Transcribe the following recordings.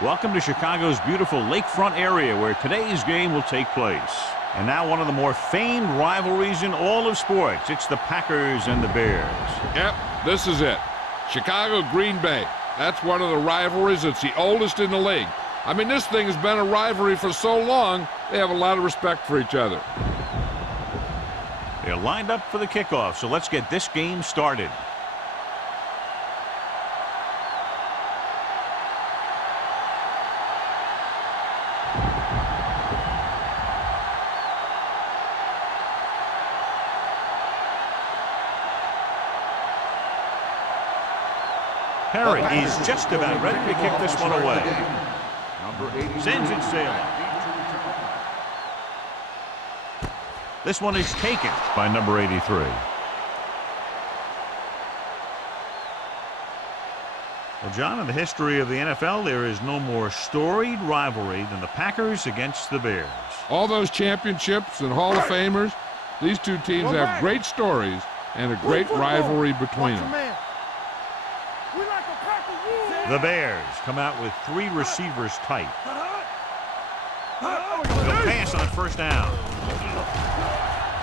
Welcome to Chicago's beautiful lakefront area where today's game will take place. And now one of the more famed rivalries in all of sports. It's the Packers and the Bears. Yep, this is it. Chicago-Green Bay. That's one of the rivalries. It's the oldest in the league. I mean, this thing has been a rivalry for so long, they have a lot of respect for each other. They're lined up for the kickoff, so let's get this game started. Perry is just about ready to kick this one away. Sends it sailing. This one is taken by number 83. Well, John, in the history of the NFL, there is no more storied rivalry than the Packers against the Bears. All those championships and Hall of Famers, these two teams have great stories and a great rivalry between them. The Bears come out with 3 receivers tight. They'll pass on first down.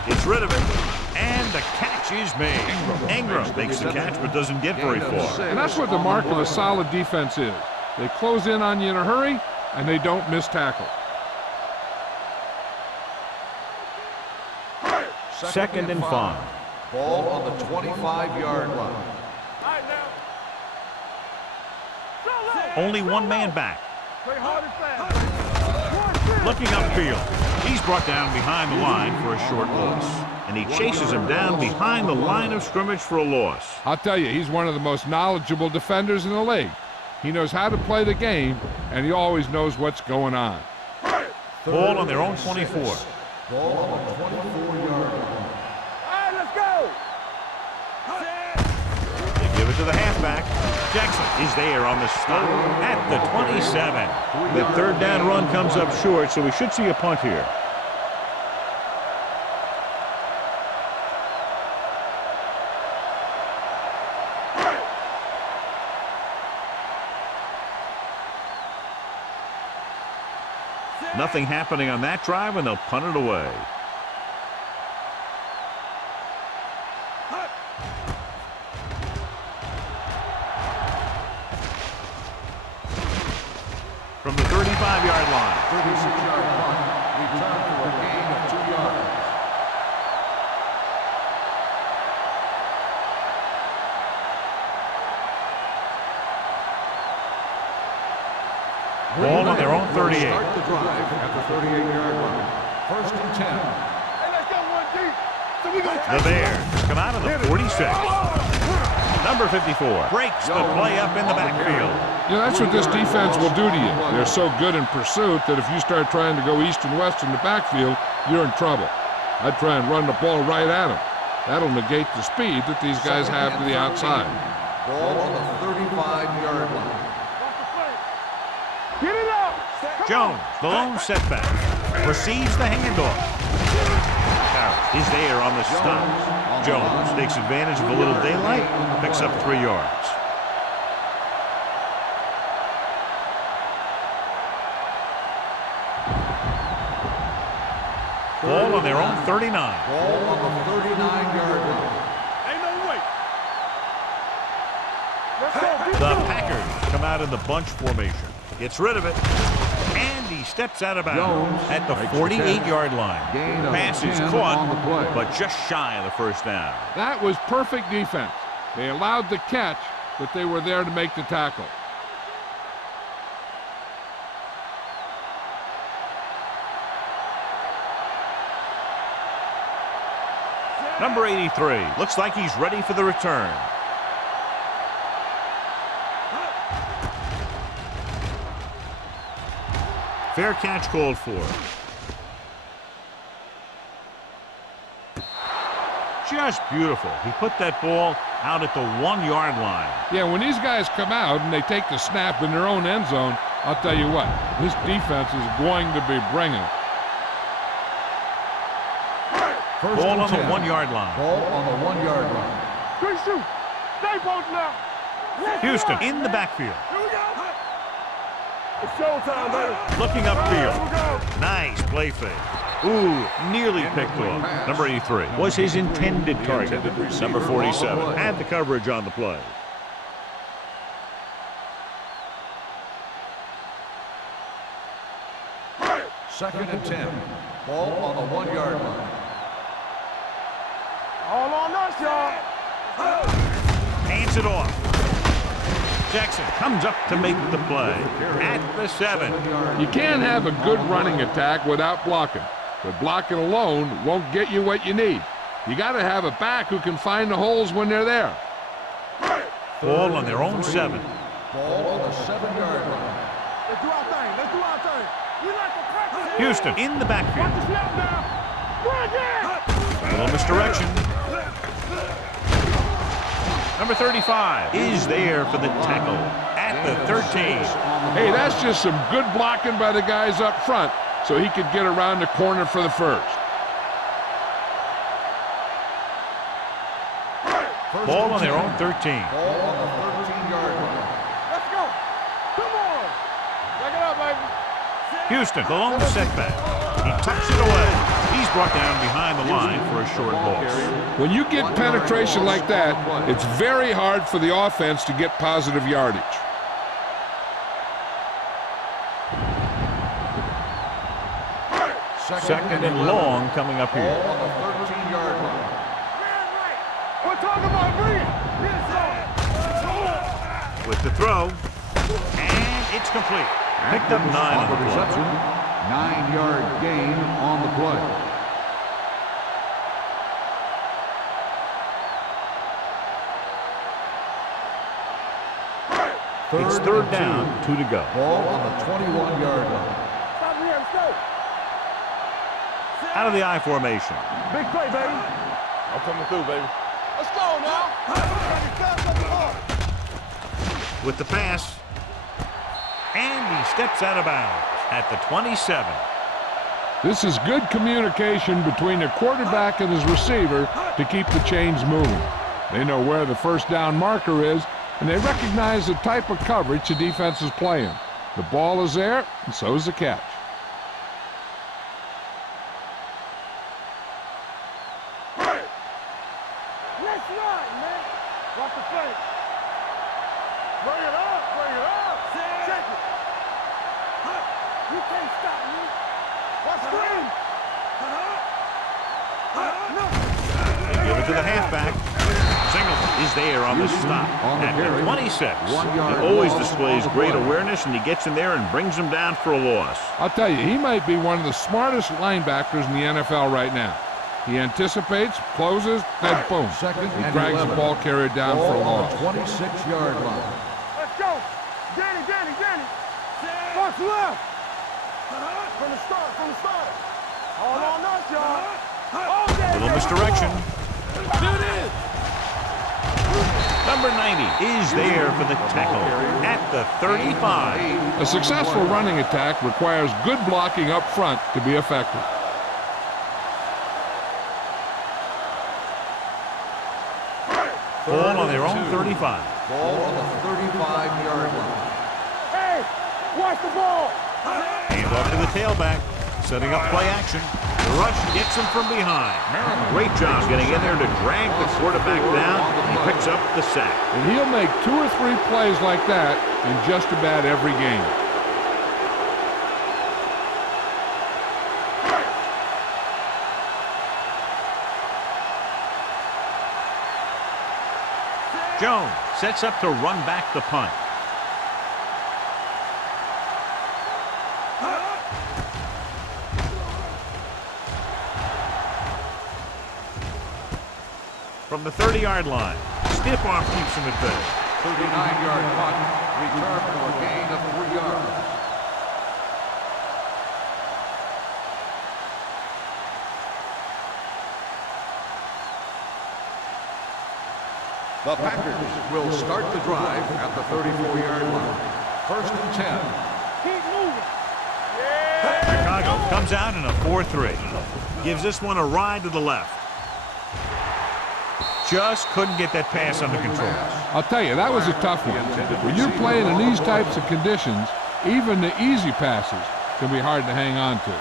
Gets rid of it, and the catch is made. Ingram makes the catch but doesn't get very far. And that's what the mark of a solid defense is. They close in on you in a hurry, and they don't miss tackle. Second and 5. Ball on the 25-yard line. Only one man back. Looking upfield. He's brought down behind the line for a short loss. And he chases him down behind the line of scrimmage for a loss. I'll tell you, he's one of the most knowledgeable defenders in the league. He knows how to play the game, and he always knows what's going on. Ball on their own 24. Ball on the 24-yard line. Give it to the halfback. Jackson is there on the stop at the 27. The third down run comes up short, so we should see a punt here. Nothing happening on that drive, and they'll punt it away. From the 35-yard line. 36-yard punt. Return for a gain of 2 yards. Ball on their own 38. Start the drive at the 38-yard line. First and 10. The Bears come out of the 46. Number 54 breaks the play up in the backfield. You know, that's what this defense will do to you. They're so good in pursuit that if you start trying to go east and west in the backfield, you're in trouble. I'd try and run the ball right at them. That'll negate the speed that these guys have to the outside. Ball on the 35-yard line. Get it out! Jones, the lone setback, receives the handoff. Harris is there on the stop. Jones takes advantage of a little daylight, picks up 3 yards. Ball on their own 39. Ball on the 39-yard line. Ain't no way. The Packers come out in the bunch formation. Gets rid of it. And he steps out of bounds at the 48-yard line. Pass is caught, but just shy of the first down. That was perfect defense. They allowed the catch, but they were there to make the tackle. Number 83 looks like he's ready for the return. Fair catch called for. Just beautiful. He put that ball out at the 1-yard line. Yeah, when these guys come out and they take the snap in their own end zone, I'll tell you what, this defense is going to be bringing it. Ball on the 1-yard line. Ball on the 1-yard line. Good shoot. Stay both now. Houston in the backfield. Here we go. It's showtime, baby. Looking upfield. Nice play fake. Ooh, nearly picked off. Number 83 was his intended target. Number 47 had the coverage on the play. Second and 10. Ball on the 1-yard line. All on us, y'all. Hands it off. Jackson comes up to make the play at the 7. You can't have a good running attack without blocking, but blocking alone won't get you what you need. You got to have a back who can find the holes when they're there. Ball on their own 7. Ball on the 7-yard line. Let's do our thing. Let's do our thing. We like to practice. Houston in the backfield. Watch the snap now. Run again. Little misdirection. Number 35 is there for the tackle at the 13. Hey, that's just some good blocking by the guys up front so he could get around the corner for the first. Ball on their own 13. Ball on the 13-yard line. Let's go. Come on. Back it up, baby. Houston, the lone setback. He tucks it away. He's brought down behind the line for a short loss. When you get penetration like that, it's very hard for the offense to get positive yardage. Second and long coming up Ball here. on the 13-yard line. We're talking about green. With the throw. And it's complete. Picked up 9 on the reception. play. 9-yard gain on the play. It's third down, 2 to go. Ball on the 21-yard line. Stop here. Let's go. Out of the I formation. Big play, baby. I'm coming through, baby. Let's go now. With the pass. And he steps out of bounds at the 27. This is good communication between the quarterback and his receiver to keep the chains moving. They know where the first down marker is, and they recognize the type of coverage the defense is playing. The ball is there, and so is the catch. Let's run, man. Watch the play. Bring it up. Bring it up. Check it. You can't stop me. Watch screen. They give it to the halfback. Singleton is there on the stop at the 26. He always displays great awareness, and he gets in there and brings him down for a loss. I'll tell you, he might be one of the smartest linebackers in the NFL right now. He anticipates, closes, then boom. He drags the ball carrier down for a loss. 26-yard line. Let's go. Danny. Watch left. From the start. All on us, y'all. All day. Little misdirection. Number 90 is there for the tackle at the 35. A successful running attack requires good blocking up front to be effective. Ball on their own 35. Ball on the 35-yard line. Hey, watch the ball. Hand off to the tailback, setting up play action. The rush gets him from behind. Great job getting in there to drag the quarterback down. He picks up the sack. And he'll make 2 or 3 plays like that in just about every game. Jones sets up to run back the punt. From the 30-yard line, stiff arm keeps him at bay. 39-yard punt, return for a gain of 3 yards. The Packers will start the drive at the 34-yard line. First and 10. Keep moving. Chicago comes out in a 4-3. Gives this one a ride to the left. Just couldn't get that pass under control. I'll tell you, that was a tough one. When you're playing in these types of conditions, Even the easy passes can be hard to hang on to.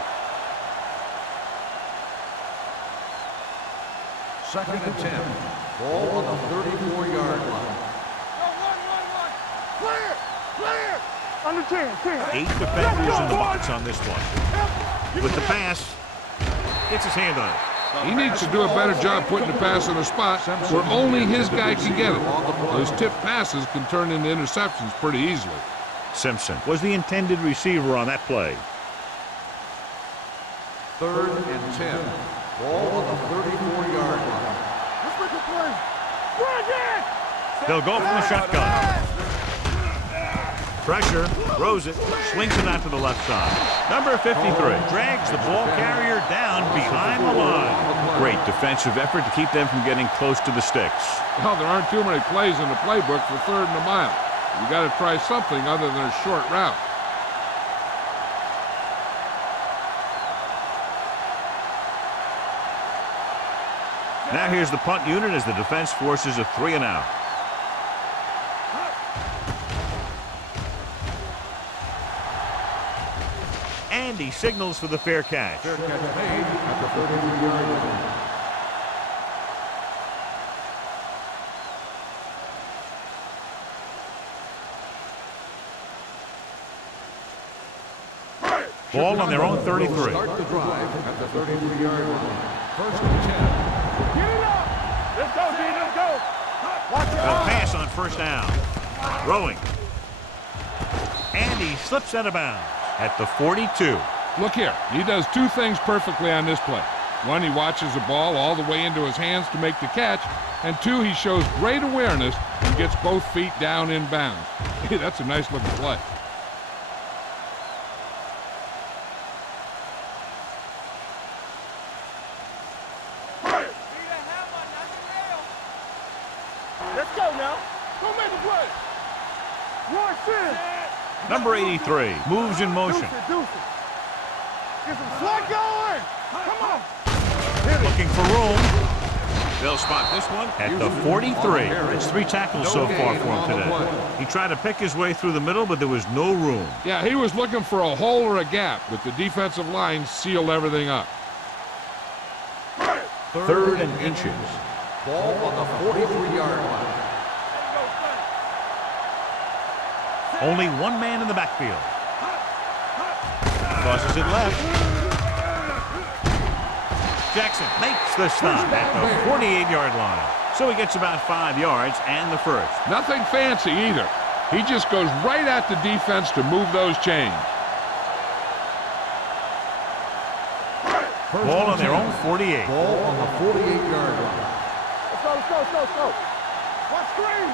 2nd and 10. Ball on the 34-yard line. Clear! Clear! Under 10, 10. 8 defenders in the box on this one. With the pass, gets his hand on it. He needs to do a better job putting the pass in a spot where only his guy can get it. Those tipped passes can turn into interceptions pretty easily. Simpson was the intended receiver on that play. 3rd and 10. Ball on the 34-yard line. Let's make a play. Go again! They'll go from the shotgun. Pressure, throws it, swings it out to the left side. Number 53 drags the ball carrier down behind the line. Great defensive effort to keep them from getting close to the sticks. Well, there aren't too many plays in the playbook for 3rd and a mile. You got to try something other than a short route. Now here's the punt unit as the defense forces a 3 and out. And he signals for the fair catch. Fair catch made at the 33-yard line. Ball on their own 33. Start the drive at the 33-yard line. 1st and 10. Get it up! Let's go, D, let's go! Watch it A out! pass on 1st down. Throwing. And he slips out of bounds at the 42. Look here, he does 2 things perfectly on this play. 1, he watches the ball all the way into his hands to make the catch, and 2, he shows great awareness and gets both feet down in bounds. Hey, that's a nice looking play. Let's go now! Go make a play! Watch this! Number 83 moves in motion. Deuce it. Get some slack going! Come on! Looking for room. They'll spot this one at the 43. It's 3 tackles so far for him today. He tried to pick his way through the middle, but there was no room. Yeah, he was looking for a hole or a gap, but the defensive line sealed everything up. 3rd and inches. Ball on the 43-yard line. Only 1 man in the backfield. Crosses it left. Jackson makes the stop at the 48-yard line. So he gets about 5 yards and the first. Nothing fancy either. He just goes right at the defense to move those chains. Ball on their own 48. Ball on the 48-yard line. Let's go! Watch screen!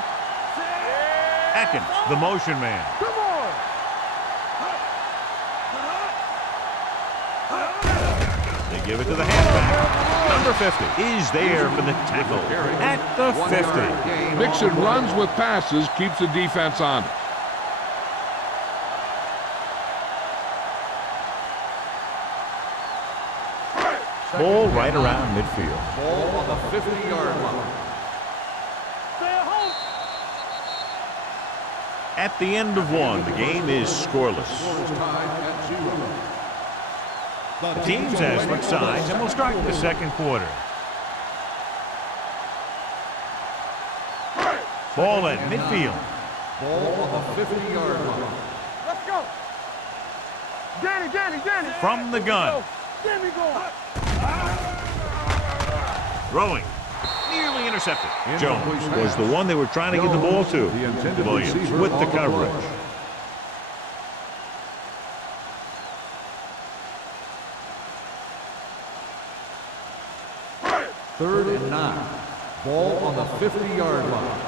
Atkins, the motion man. Come on! They give it to the halfback. Number 50 is there for the tackle at the 50. Mixon runs with passes, keeps the defense on it. Ball right around midfield. Ball on the 50-yard line. Stay at home! At the end of 1, the game is scoreless. Score is tied at 0. The teams have switched sides, and we'll start the 2nd quarter. Ball at midfield. Ball on the 50-yard line. Let's go! Danny! From the gun. Danny going! Throwing. Nearly intercepted. Jones was the one they were trying to get the ball to. Williams with the coverage. Third and 9. Ball on the 50-yard line.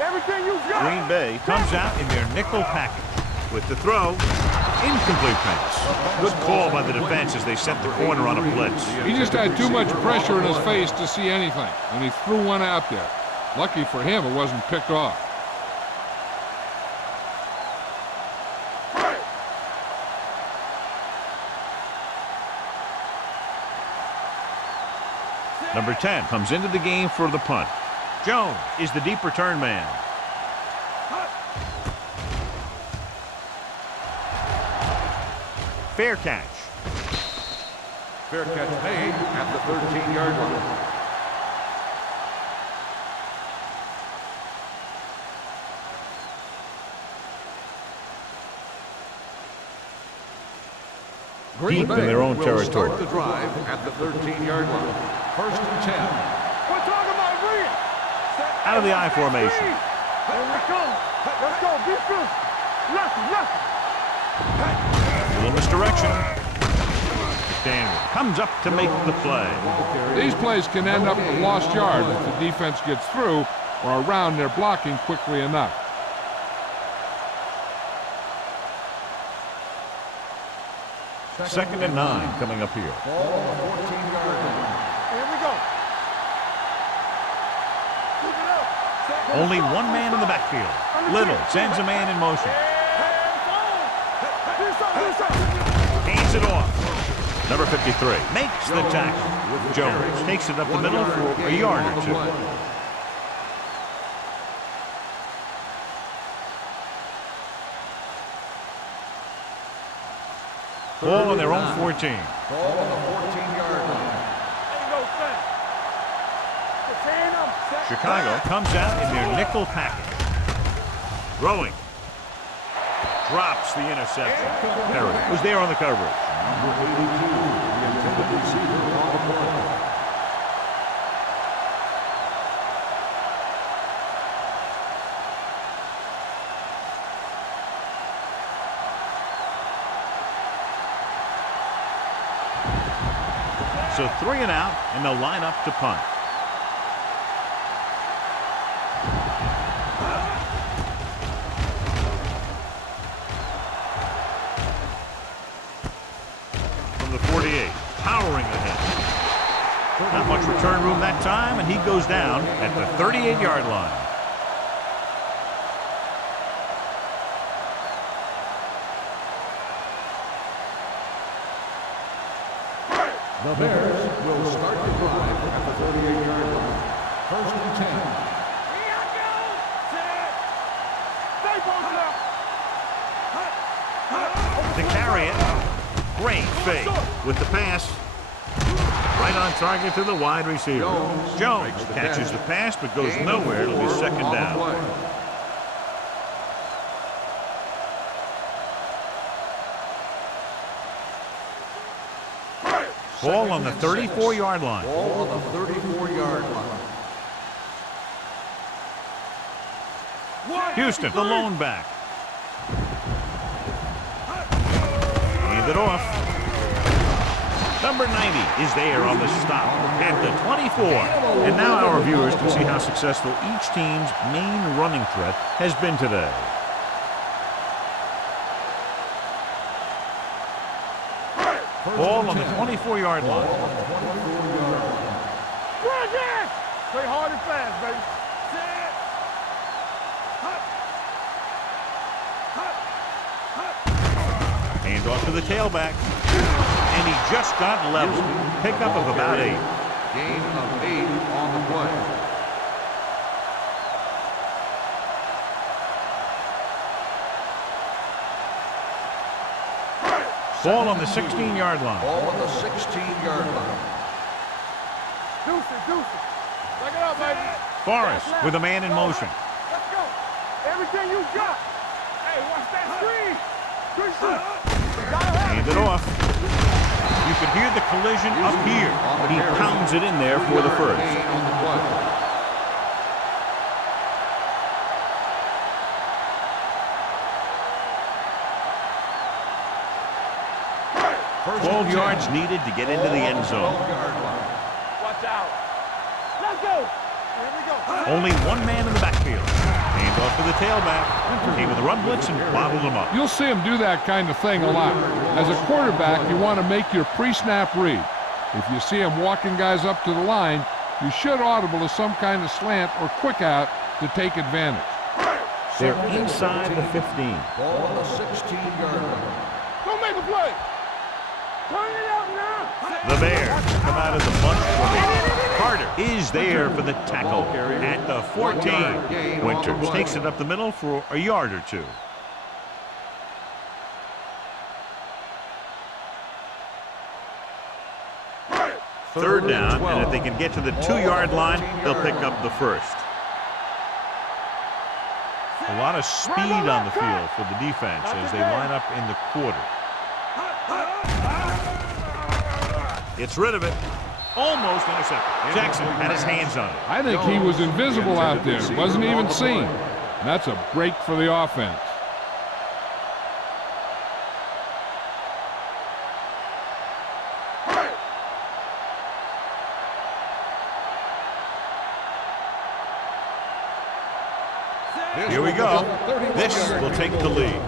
Everything you got! Green Bay comes out in their nickel package. With the throw, incomplete pass. Good call by the defense as they set the corner on a blitz. He just had too much pressure in his face to see anything, and he threw one out there. Lucky for him, it wasn't picked off. Number 10 comes into the game for the punt. Jones is the deep return man. Fair catch. Fair catch made at the 13-yard line. Deep in their own will territory. Start the drive at the 13-yard line. 1st and 10. We're talking about read. Out of the I formation. Here we go. Let's go. Be good. Left. A little misdirection. McDaniel comes up to make the play. These plays can end up with lost yards if the defense gets through or around their blocking quickly enough. Second and 9 coming up here. Ball on the 14-yard line. Here we go. Keep it up. Only one man in the backfield. Little sends a man in motion. Hands it off. Number 53 makes the tackle. Jones takes it up the middle for a yard or two. Ball on their own 14. Ball on the 14-yard line. Chicago comes out in their nickel package. Throwing. Drops the interception. Perry was there on the coverage. Number 82, the intended receiver on the play. So 3 and out, and they'll line up to punt. From the 48, powering ahead. Not much return room that time, and he goes down at the 38-yard line. The Bears will start the drive at the 38-yard line. 1st and 10. To carry it, great fake with the pass. Right on target to the wide receiver. Jones catches the pass but goes nowhere. It'll be second down. Ball on the 34-yard line. Ball on the 34-yard line. Houston, the lone back. Hand it off. Number 90 is there on the stop at the 24. And now our viewers can see how successful each team's main running threat has been today. Ball on the 24-yard line. Play hard and fast, baby. Hand off to the tailback. And he just got level. Pickup of about 8. Gain of 8 on the play. Ball on the 16-yard line. Ball on the 16-yard line. Deuce. Back it up, baby. Forrest with a man in motion. Let's go. Everything you got. Hey, watch that screen. Good shot. Hand it off. You could hear the collision up here. He pounds it in there for the first. Gain on the play. First 12 yards needed to get into the end zone. Watch out. Let's go. Here we go. Only one man in the backfield. Hand off to the tailback. Came with a run blitz and bottled him up. You'll see him do that kind of thing a lot. As a quarterback, you want to make your pre-snap read. If you see him walking guys up to the line, you should audible to some kind of slant or quick out to take advantage. They're inside the 15. Ball on the 16-yard line. Don't make a play. Turn it up now. The Bears come out of the bunch formation. Carter is there for the tackle at the 14. Winters takes it up the middle for a yard or two. Third down, and if they can get to the 2-yard line, they'll pick up the first. A lot of speed on the field for the defense as they line up in the quarter. Gets rid of it. Almost intercepted. Jackson had his hands on it. I think he was invisible out there. Wasn't even seen. And that's a break for the offense. Here we go. This will take the lead.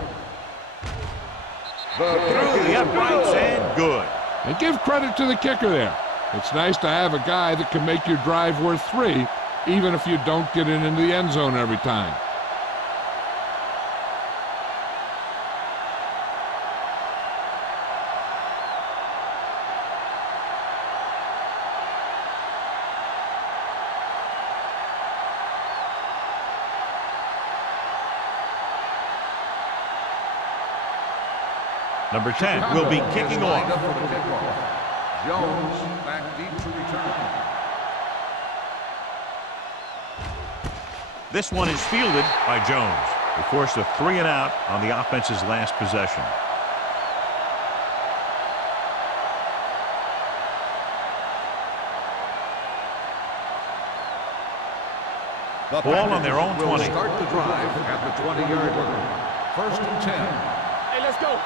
Through the uprights and good. And give credit to the kicker there. It's nice to have a guy that can make your drive worth 3, even if you don't get it into the end zone every time. Number 10 will be kicking off. Jones back deep to return. This one is fielded by Jones. They forced a 3-and-out on the offense's last possession. The ball on their own 20. Start the drive at the 20-yard line. First and 10. Hey, let's go.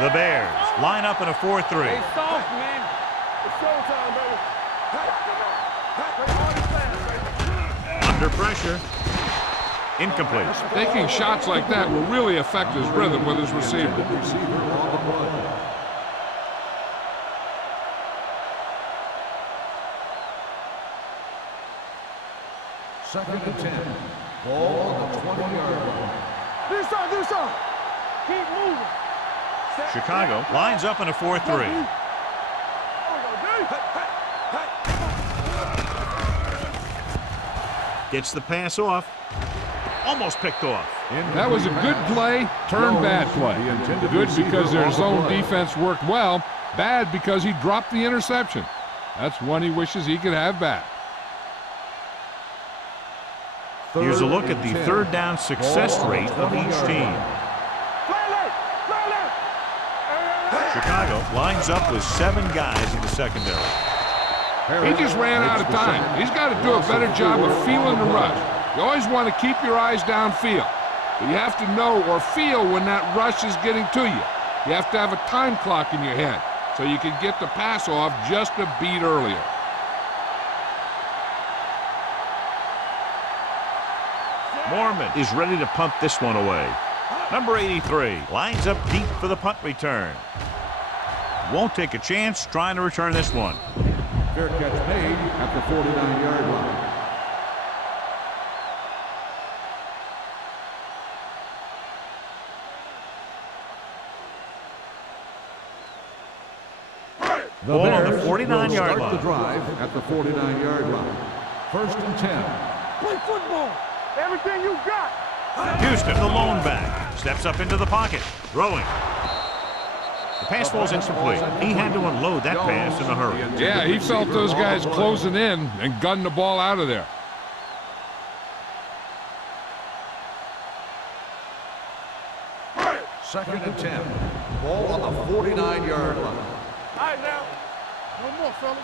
The Bears line up in a 4-3. Hey, soft, man. It's showtime, baby. Under pressure. Incomplete. Taking shots like that will really affect his rhythm with his receiver. Second and 10. Ball on the 20-yard line. Do something. Keep moving. Chicago lines up in a 4-3. Gets the pass off. Almost picked off. That was a good play, turned bad play. Good because their zone defense worked well. Bad because he dropped the interception. That's one he wishes he could have back. Here's a look at the third down success rate of each team. Chicago lines up with 7 guys in the secondary. He just ran out of time. He's got to do a better job of feeling the rush. You always want to keep your eyes downfield, but you have to know or feel when that rush is getting to you. You have to have a time clock in your head so you can get the pass off just a beat earlier. Mormon is ready to punt this one away. Number 83 lines up deep for the punt return. Won't take a chance trying to return this one. Fair catch made at the 49-yard line. Ball on the 49-yard line. The drive at the 49-yard line. First and 10. Play football. Everything you got. Houston, the lone back, steps up into the pocket, throwing. The pass falls incomplete. He had to unload that pass in a hurry. Yeah, he felt those guys closing in and gunned the ball out of there. Second and 10. Ball on the 49-yard line. All right, now. No more, fellas.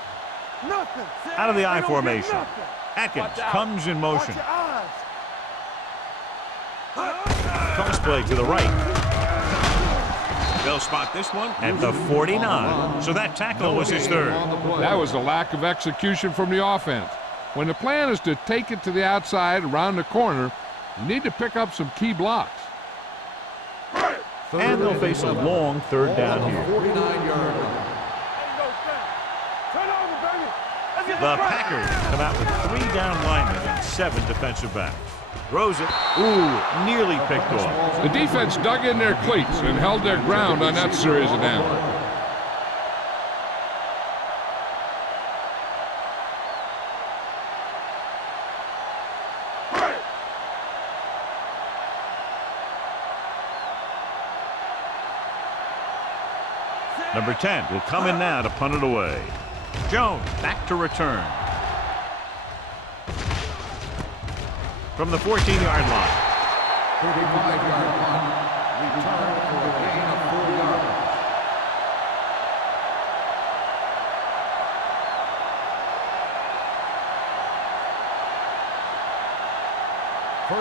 Nothing. Out of the I They don't get formation. nothing. Atkins comes in motion. Watch your eyes. Cross play to the right. They'll spot this one at the 49. So that tackle was his third. That was a lack of execution from the offense. When the plan is to take it to the outside around the corner, you need to pick up some key blocks. And they'll face a long third down here. 49-yard line. Turn over, baby. Let's get The this right. Packers come out with 3 down linemen and 7 defensive backs. Throws it. Ooh, nearly picked off. The defense dug in their cleats and held their ground on that series of downs. Number 10 will come in now to punt it away. Jones back to return. From the 14-yard line. 35-yard punt. Return for a gain of 4 yards.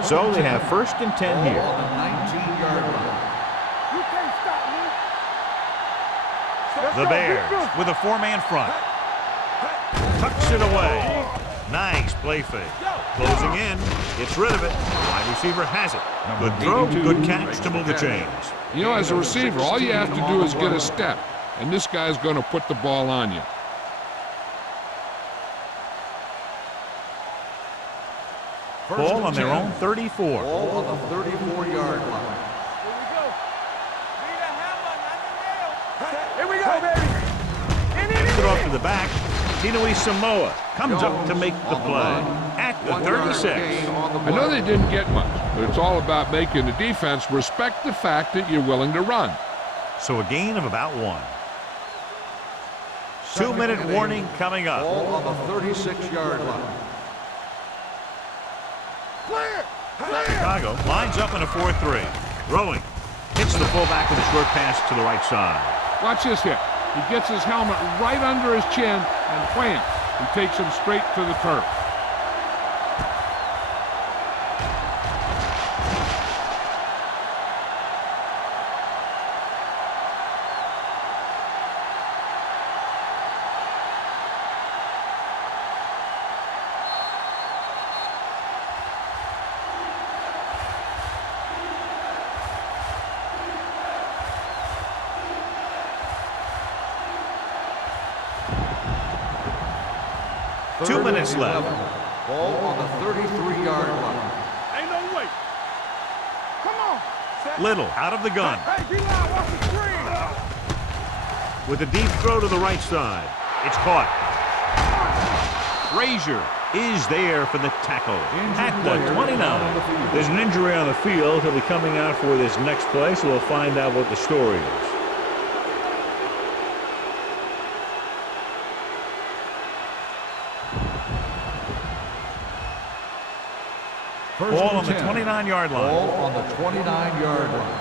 So they have 1st and 10 here. On the 19-yard line. You can't stop me. The Bears with a 4-man front. Tucks it away. Nice play fake. Closing in. Gets rid of it. The wide receiver has it. Good throw, good catch to move the chains. You know, as a receiver, all you have to do is get a step, and this guy's going to put the ball on you. Ball on their own 34. Ball on the 34-yard line. Here we go. Need a hammer, not the nail. Here we go, baby. Put it off to the back. Tinui Samoa comes up to make the play at the 36. I know they didn't get much, but it's all about making the defense respect the fact that you're willing to run. So a gain of about 1. 2-minute warning coming up. Ball on the 36-yard line. Clear. Chicago lines up in a 4-3. Throwing. Hits the fullback with a short pass to the right side. Watch this hit. He gets his helmet right under his chin and wham! He takes him straight to the turf. Two minutes left. Ball on the 33-yard line. Ain't no way. Come on. Little out of the gun. Hey, D-line, watch the screen. With a deep throw to the right side. It's caught. Frazier is there for the tackle at the 29. There's an injury on the field. He'll be coming out for this next play, so we'll find out what the story is. Ball on the 29-yard line. Ball on the 29-yard line.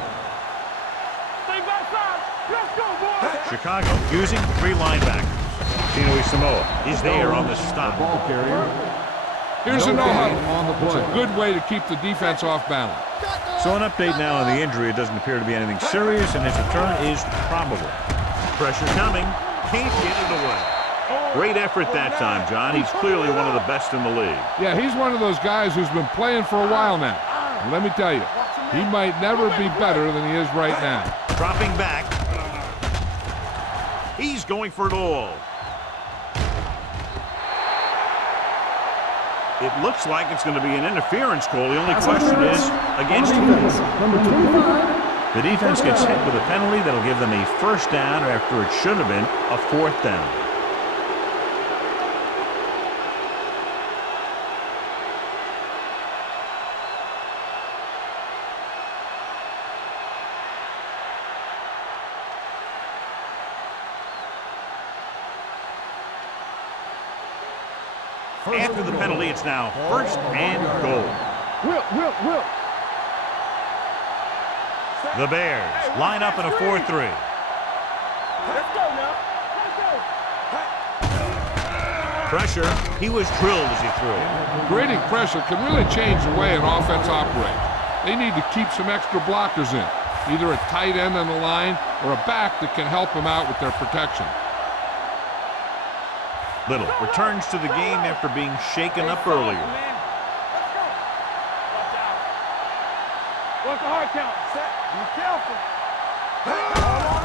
Stay back side. Let's go, boys. Chicago using 3 linebackers. Tinui Samoa is there on the stop. Ball carrier. Here's a No no-huddle. gain on the It's play. a good way to keep the defense off balance. So an update now on the injury. It doesn't appear to be anything serious, and his return is probable. Pressure coming. Can't get it away. Great effort that time, John. He's clearly one of the best in the league. Yeah, he's one of those guys who's been playing for a while now. And let me tell you, he might never be better than he is right now. Dropping back. He's going for it all. It looks like it's going to be an interference call. The only question is against who? The defense gets hit with a penalty that'll give them a 1st down after it should have been a 4th down. After the penalty, it's now 1st and goal. Will. The Bears line up in a 4-3. Let's go now. Let's go. Pressure. He was drilled as he threw. Creating pressure can really change the way an offense operates. They need to keep some extra blockers in, either a tight end on the line or a back that can help them out with their protection. Little returns to the game after being shaken up earlier. Let's go. Watch out. What's the hard count? Set. Be careful.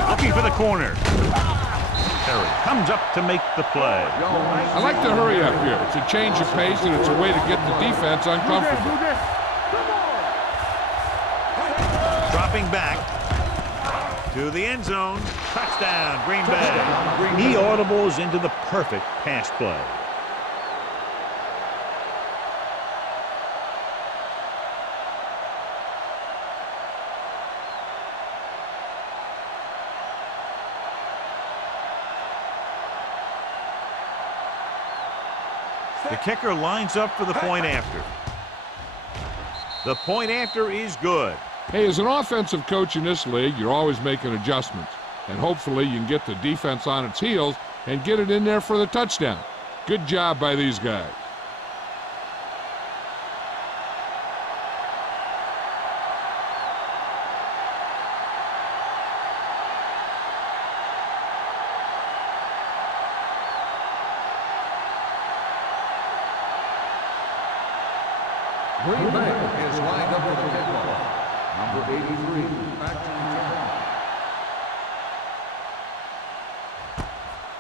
Looking for the corner. Terry comes up to make the play. I like to hurry up here. It's a change of pace, and it's a way to get the defense uncomfortable. Do this. Come on. Dropping back to the end zone. Touchdown, Green Bay. He audibles into the perfect pass play. The kicker lines up for the point after. The point after is good. Hey, as an offensive coach in this league, you're always making adjustments. And hopefully you can get the defense on its heels and get it in there for the touchdown. Good job by these guys. Green Bay is lined up for the kickoff. Number 83, back to return.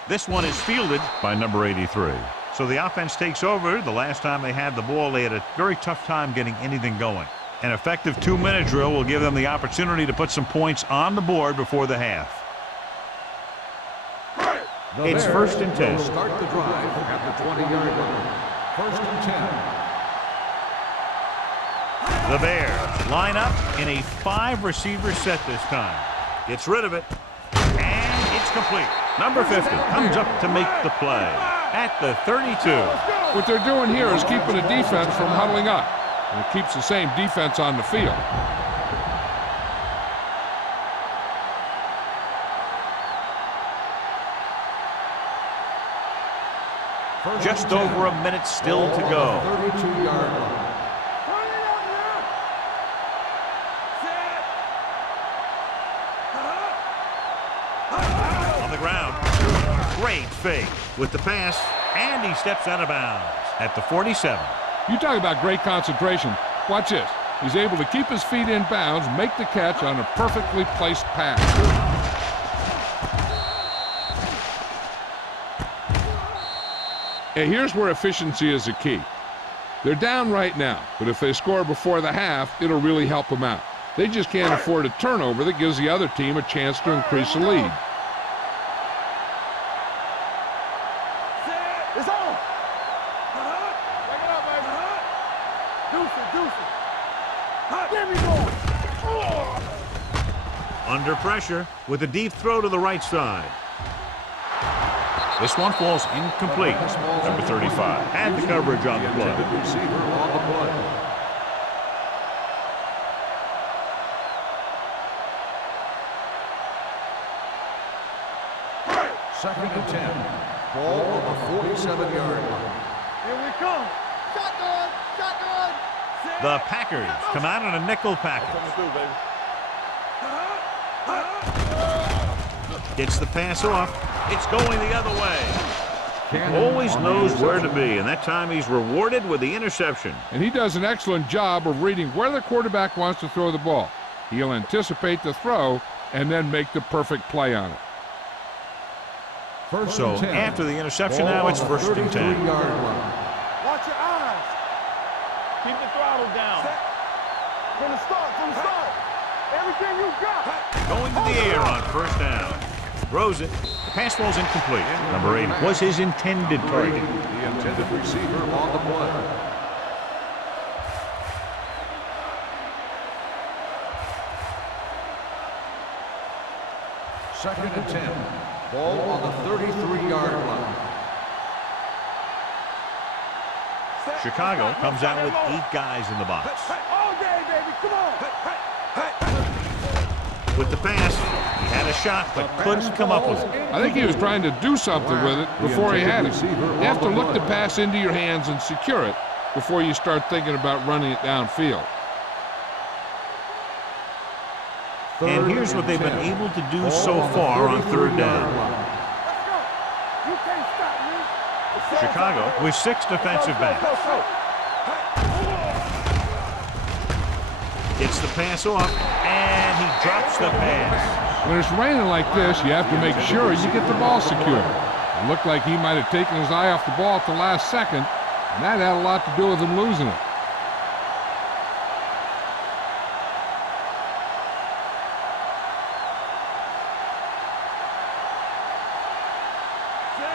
This one is fielded by number 83. So the offense takes over. The last time they had the ball, they had a very tough time getting anything going. An effective 2-minute drill will give them the opportunity to put some points on the board before the half. It's first and 10. Start the drive at the 20-yard line. First and 10. The Bears line up in a 5-receiver set this time. Gets rid of it, and it's complete. Number 50 comes up to make the play at the 32. What they're doing here is keeping the defense from huddling up. And it keeps the same defense on the field. Just over a minute still to go. 32-yard line. On the ground. Great fake with the pass, and he steps out of bounds at the 47. You talk about great concentration. Watch this. He's able to keep his feet in bounds, make the catch on a perfectly placed pass. Hey, here's where efficiency is the key. They're down right now, but if they score before the half, it'll really help them out. They just can't afford a turnover that gives the other team a chance to increase the lead. It's on. Check it out, baby. Deuce it. Get me going. Under pressure with a deep throw to the right side. This one falls incomplete. Number 35 had the coverage on the play. Receiver on the play. Second and 10. Ball on the 47-yard line. Here we come. Shotgun. Shotgun. The Packers come out in a nickel package. Gets the pass off. It's going the other way. Always knows where to be, and that time he's rewarded with the interception. And he does an excellent job of reading where the quarterback wants to throw the ball. He'll anticipate the throw and then make the perfect play on it. First So and 10. after the interception, now it's first and 10. 33-yard line. Watch your eyes. Keep the throttle down. From the start. Everything you got. Going to the air on first down. Throws it. The pass falls incomplete. Number 8 was his intended target. The intended receiver on the play. Second and 10. Ball on the 33-yard line. Chicago comes out with 8 guys in the box. All day, baby. Come on. With the pass, he had a shot but couldn't come up with it. I think he was trying to do something with it before he had it. You have to look the pass into your hands and secure it before you start thinking about running it downfield. And here's what they've been able to do so far on third down. Let's go. You can't stop me. Chicago with 6 defensive backs. Gets the pass off, and he drops the pass. When it's raining like this, you have to make sure you get the ball secure. It looked like he might have taken his eye off the ball at the last second, and that had a lot to do with him losing it.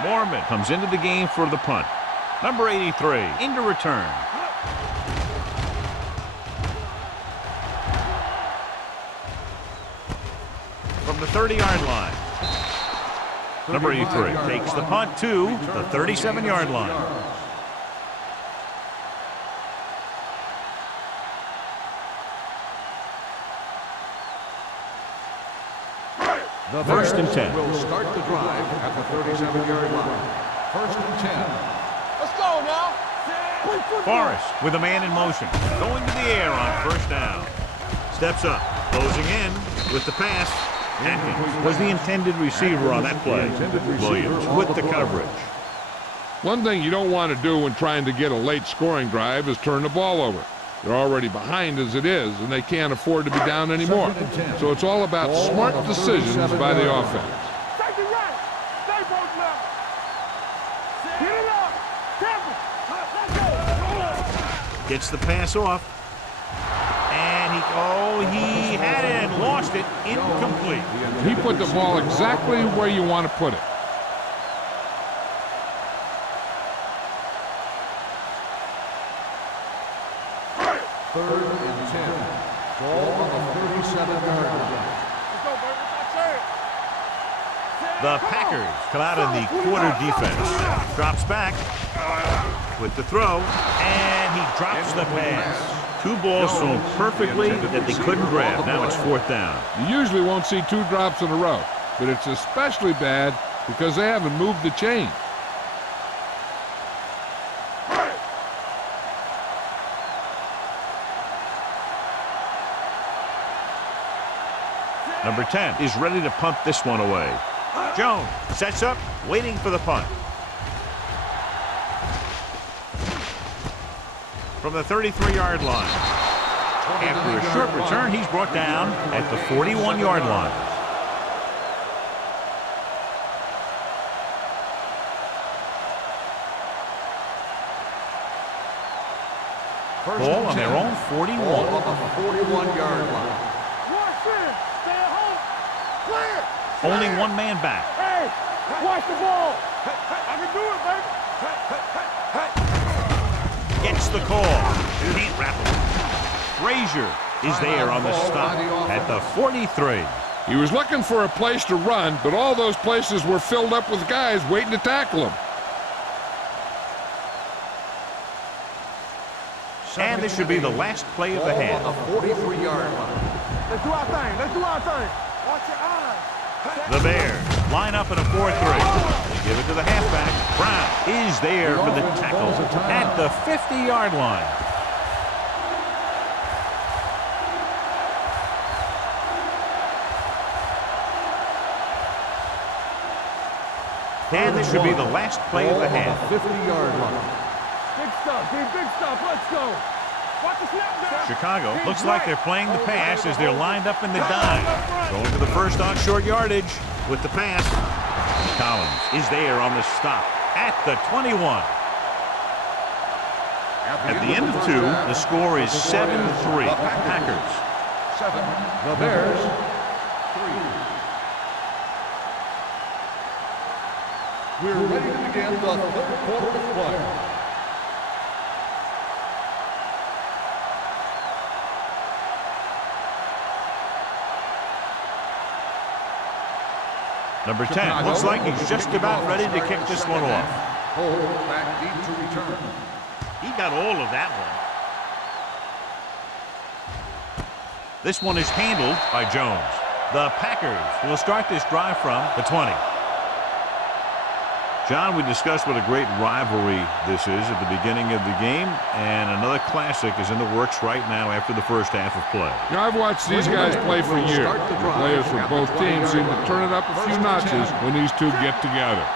Mormon comes into the game for the punt. Number 83 into return. From the 30-yard line. Number 83 takes the punt to the 37-yard line. The First and Bears 10. will start the drive at the 37-yard line. First and 10. Let's go now. Forrest with a man in motion. Going to the air on first down. Steps up. Closing in with the pass. Atkins Was the intended receiver on that play. Williams with the coverage. One thing you don't want to do when trying to get a late scoring drive is turn the ball over. They're already behind as it is, and they can't afford to be down anymore. So it's all about smart decisions by the offense. Take it right. Stay both left. Get it up. Temple. Let's go. Gets the pass off. And he had it and lost it. Incomplete. He put the ball exactly where you want to put it. Third and 10. Ball on the 37-yard line. Let's go, baby. That's it. The Packers come out in the quarter defense. Drops back with the throw, and he drops the pass. Two balls thrown perfectly that they couldn't grab. Now it's fourth down. You usually won't see two drops in a row, but it's especially bad because they haven't moved the chain. Number 10 is ready to punt this one away. Jones sets up, waiting for the punt. From the 33-yard line. After a short return, he's brought down at the 41-yard line. Ball on their own 41. Ball on the 41-yard line. Watch it. Stay at home. Clear. Only one man back. Hey, watch the ball. I can do it, baby. Gets the call. Can't wrap him. Frazier is there on the stop at the 43. He was looking for a place to run, but all those places were filled up with guys waiting to tackle him. And this should be the last play of the half. On the 43-yard line. Let's do our thing. Let's do our thing. Watch your eyes. The Bears line up in a 4-3. They give it to the halfback. Brown is there for the tackle at the 50-yard line. And this should be the last play of the half. 50-yard line. Big stuff, dude. Big stuff. Let's go. Watch the snap down. Chicago looks like they're playing the pass as they're lined up in the dime. Going for the first on short yardage with the pass. Collins is there on the stop at the 21. At the end of two, the score is 7-3. Packers. 7. The Bears 3. We're ready to begin the third quarter of play. Number 10 looks like he's just about ready to kick this one off. Hold back deep to return. He got all of that one. This one is handled by Jones. The Packers will start this drive from the 20. John, we discussed what a great rivalry this is at the beginning of the game, and another classic is in the works right now after the first half of play. You know, I've watched these guys play for years. The players from both teams seem to turn it up a few notches when these two get together.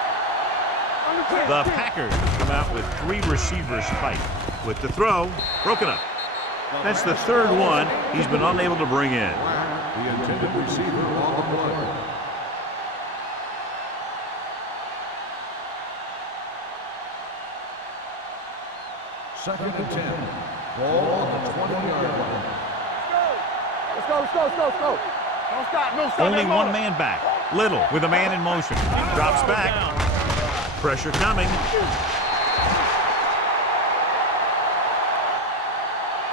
The Packers come out with 3 receivers tight. With the throw, broken up. That's the third one he's been unable to bring in. The intended receiver on the play. Second and 10. Ball on the 20-yard line. Let's go. Let's go. Let's go. Let's go. Don't stop. No stop. Only one man back. Little with a man in motion. Drops back. Pressure coming.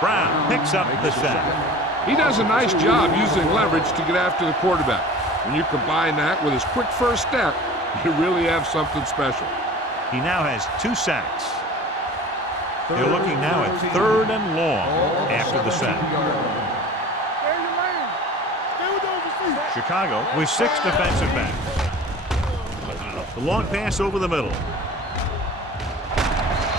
Brown picks up the sack. He does a nice job using leverage to get after the quarterback. When you combine that with his quick first step, you really have something special. He now has 2 sacks. They're looking now at 3rd and long after the sack. Stay in your lane. Stay with those Chicago with 6 defensive backs. The long pass over the middle.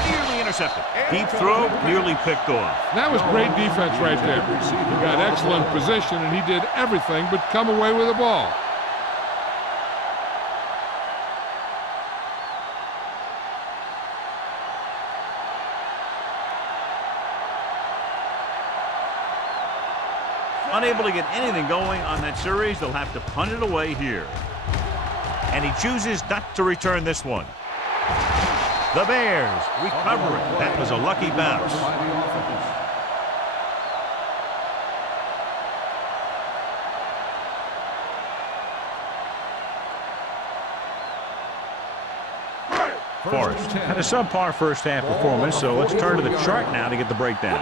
Nearly intercepted. Deep throw, nearly picked off. That was great defense right there. He got excellent position, and he did everything but come away with the ball. Unable to get anything going on that series, they'll have to punt it away here. And he chooses not to return this one. The Bears recover it. That was a lucky bounce. Forrest had a subpar first half performance, so let's turn to the chart now to get the breakdown.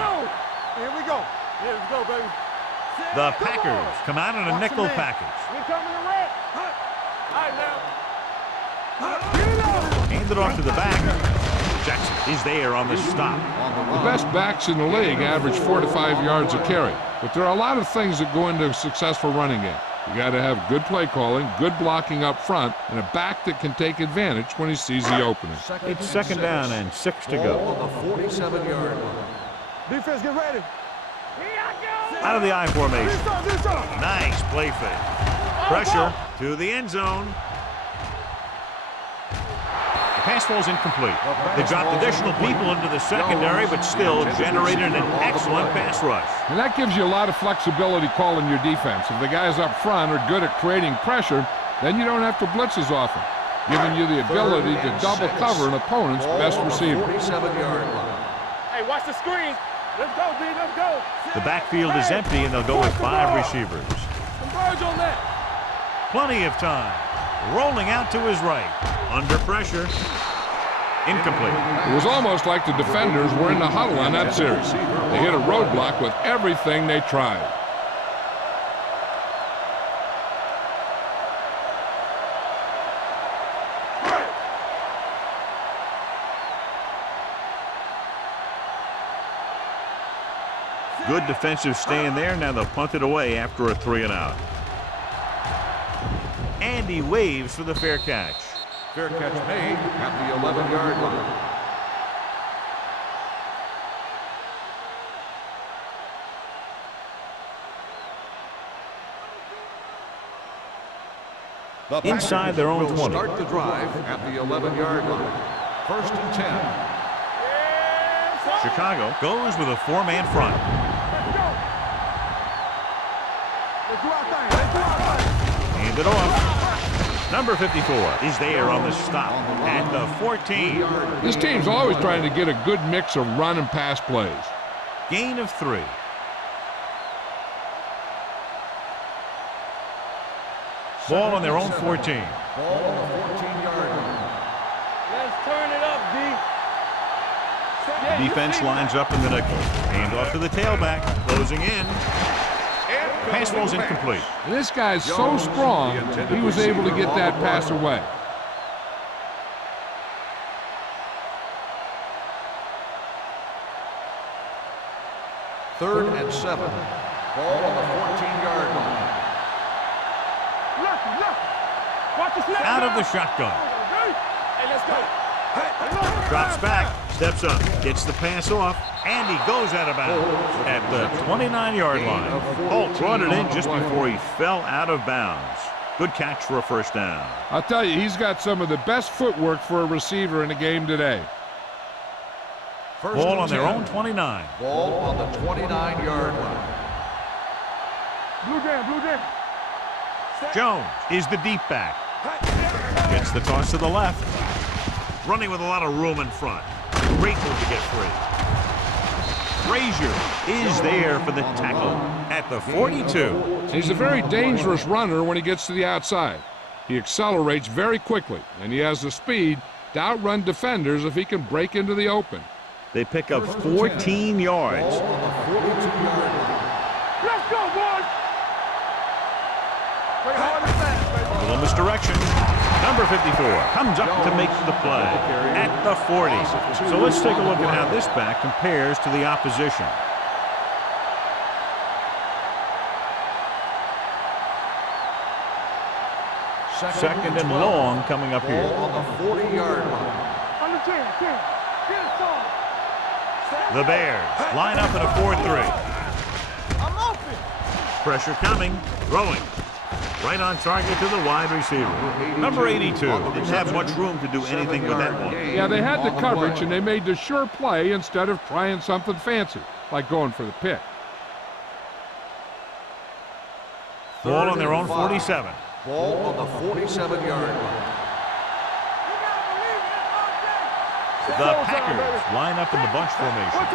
Here we go. Here we go, baby. The Packers come out in a nickel package. We're coming to red. All right, now. Get it up. Hand it off to the back. Jackson is there on the stop. The best backs in the league average 4 to 5 yards a carry. But there are a lot of things that go into a successful running game. You got to have good play calling, good blocking up front, and a back that can take advantage when he sees the opening. It's second down and 6 to go. On the 47-yard line. Defense, get ready. Out of the I formation. Do something. Nice play fake. Pressure to the end zone. The pass falls incomplete. They dropped additional people into the secondary, but still generated an excellent pass rush. And that gives you a lot of flexibility calling your defense. If the guys up front are good at creating pressure, then you don't have to blitz as often, giving you the ability to double cover an opponent's best receiver. 47-yard line. Hey, watch the screen. Let's go, B. Let's go. The backfield is empty, and they'll go with 5 receivers. Converge on that. Plenty of time. Rolling out to his right. Under pressure. Incomplete. It was almost like the defenders were in the huddle on that series. They hit a roadblock with everything they tried. Good defensive stand there. Now they'll punt it away after a 3-and-out. And he waves for the fair catch. Fair catch made at the 11-yard line. The Inside their own will 20. Start the drive at the 11-yard line. 1st and 10. Chicago goes with a 4-man front. Let's do our thing. Let's do our thing. Hand it off. Number 54 is there on the stop at the 14. This team's always trying to get a good mix of run and pass plays. Gain of 3. Ball on their own 14. Ball on the 14-yard line. Let's turn it up, D. Defense lines up in the nickel. Hand off to the tailback. Closing in. Pass ball's incomplete. And this guy's so strong, he was able to get that pass away. Third and 7. Ball on the 14-yard line. Left. Watch the snap. Out of the shotgun. Hey, let's go. Drops back. Steps up. Gets the pass off. And he goes out of bounds at the 29-yard line. Holt brought it in just before he fell out of bounds. Good catch for a first down. I'll tell you, he's got some of the best footwork for a receiver in the game today. Ball on their own 29. Ball on the 29-yard line. Blue jam. Jones is the deep back. Gets the toss to the left. Running with a lot of room in front. Great move to get free. Frazier is there for the tackle at the 42. He's a very dangerous runner when he gets to the outside. He accelerates very quickly, and he has the speed to outrun defenders if he can break into the open. They pick up 14 yards. Ball on the 42-yard line. Let's go, boys. Play hard and fast, baby. A little misdirection. Number 54 comes up to make the play at the 40. So let's take a look at how this back compares to the opposition. Second and long coming up here. Ball on the 40-yard line. Under 10, 10. Get it on. The Bears line up in a 4-3. I'm open. Pressure coming. Throwing. Right on target to the wide receiver. Number 82. Didn't have much room to do anything with that one. Yeah, they had the coverage, and they made the sure play instead of trying something fancy, like going for the pick. Ball on their own 47. Ball on the 47-yard line. The Packers line up in the bunch formation.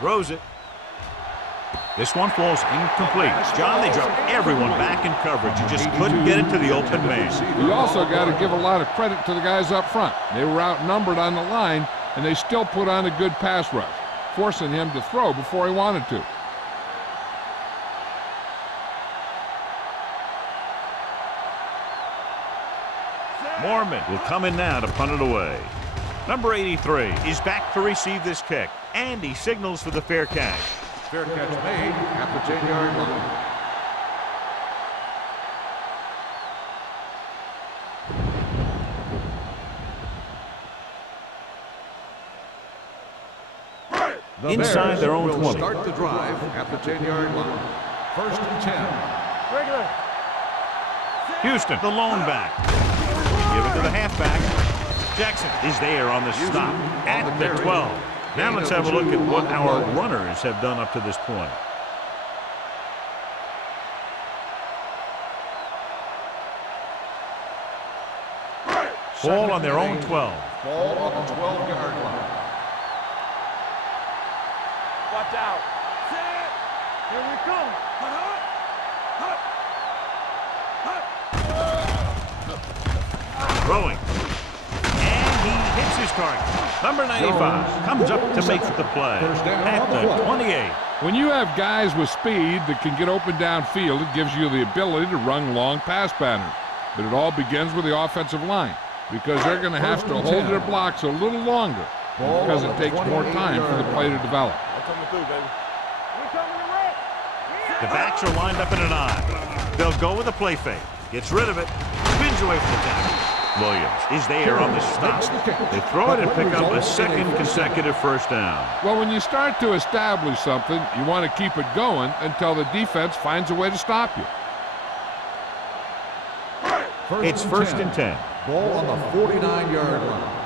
Throws it. This one falls incomplete. John, they dropped everyone back in coverage. You just couldn't get it to the open man. You also got to give a lot of credit to the guys up front. They were outnumbered on the line, and they still put on a good pass rush, forcing him to throw before he wanted to. Mormon will come in now to punt it away. Number 83 is back to receive this kick, and he signals for the fair catch. Fair catch made at the 10-yard line. Inside their own 20. Start the drive at the 10-yard line. First and 10. Regular. Houston, the lone back. Give it to the halfback. Jackson is there on the stop at the 12. Now let's have a look at what our runners have done up to this point. Ball on their own 12. Ball on the 12-yard line. Watch out. Here we come. Throwing. And he hits his target. Number 95 comes up to make the play at the 28. When you have guys with speed that can get open downfield, it gives you the ability to run long pass patterns. But it all begins with the offensive line, because they're going to have to hold their blocks a little longer because it takes more time for the play to develop. The backs are lined up in an I. They'll go with a play fake. Gets rid of it. Spins away from the tackle. Williams is there on the stop. They throw it and pick up a second consecutive first down. Well, when you start to establish something, you want to keep it going until the defense finds a way to stop you. It's first and 10. Ball on the 49-yard line.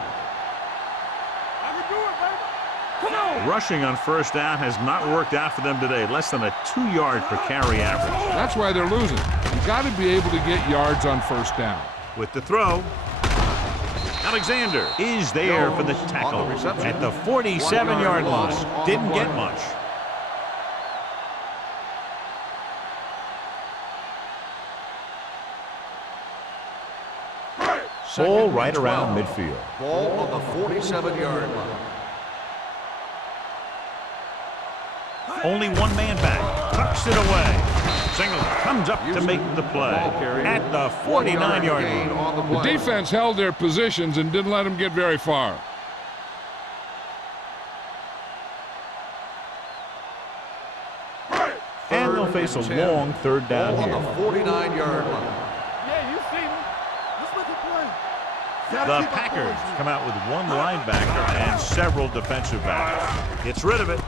Rushing on first down has not worked out for them today. Less than a 2-yard per carry average. That's why they're losing. You got to be able to get yards on first down. With the throw, Alexander is there for the tackle at the 47-yard line. Didn't get much. Ball right around midfield. Ball on the 47-yard line. Only one man back. Tucks it away. Singleton comes up to make the play at the 49-yard line. The defense held their positions and didn't let them get very far. And they'll face a long third down on here. the 49-yard line. Yeah, you see me. Let's make it play. The Packers come out with one linebacker and several defensive backs. Gets rid of it.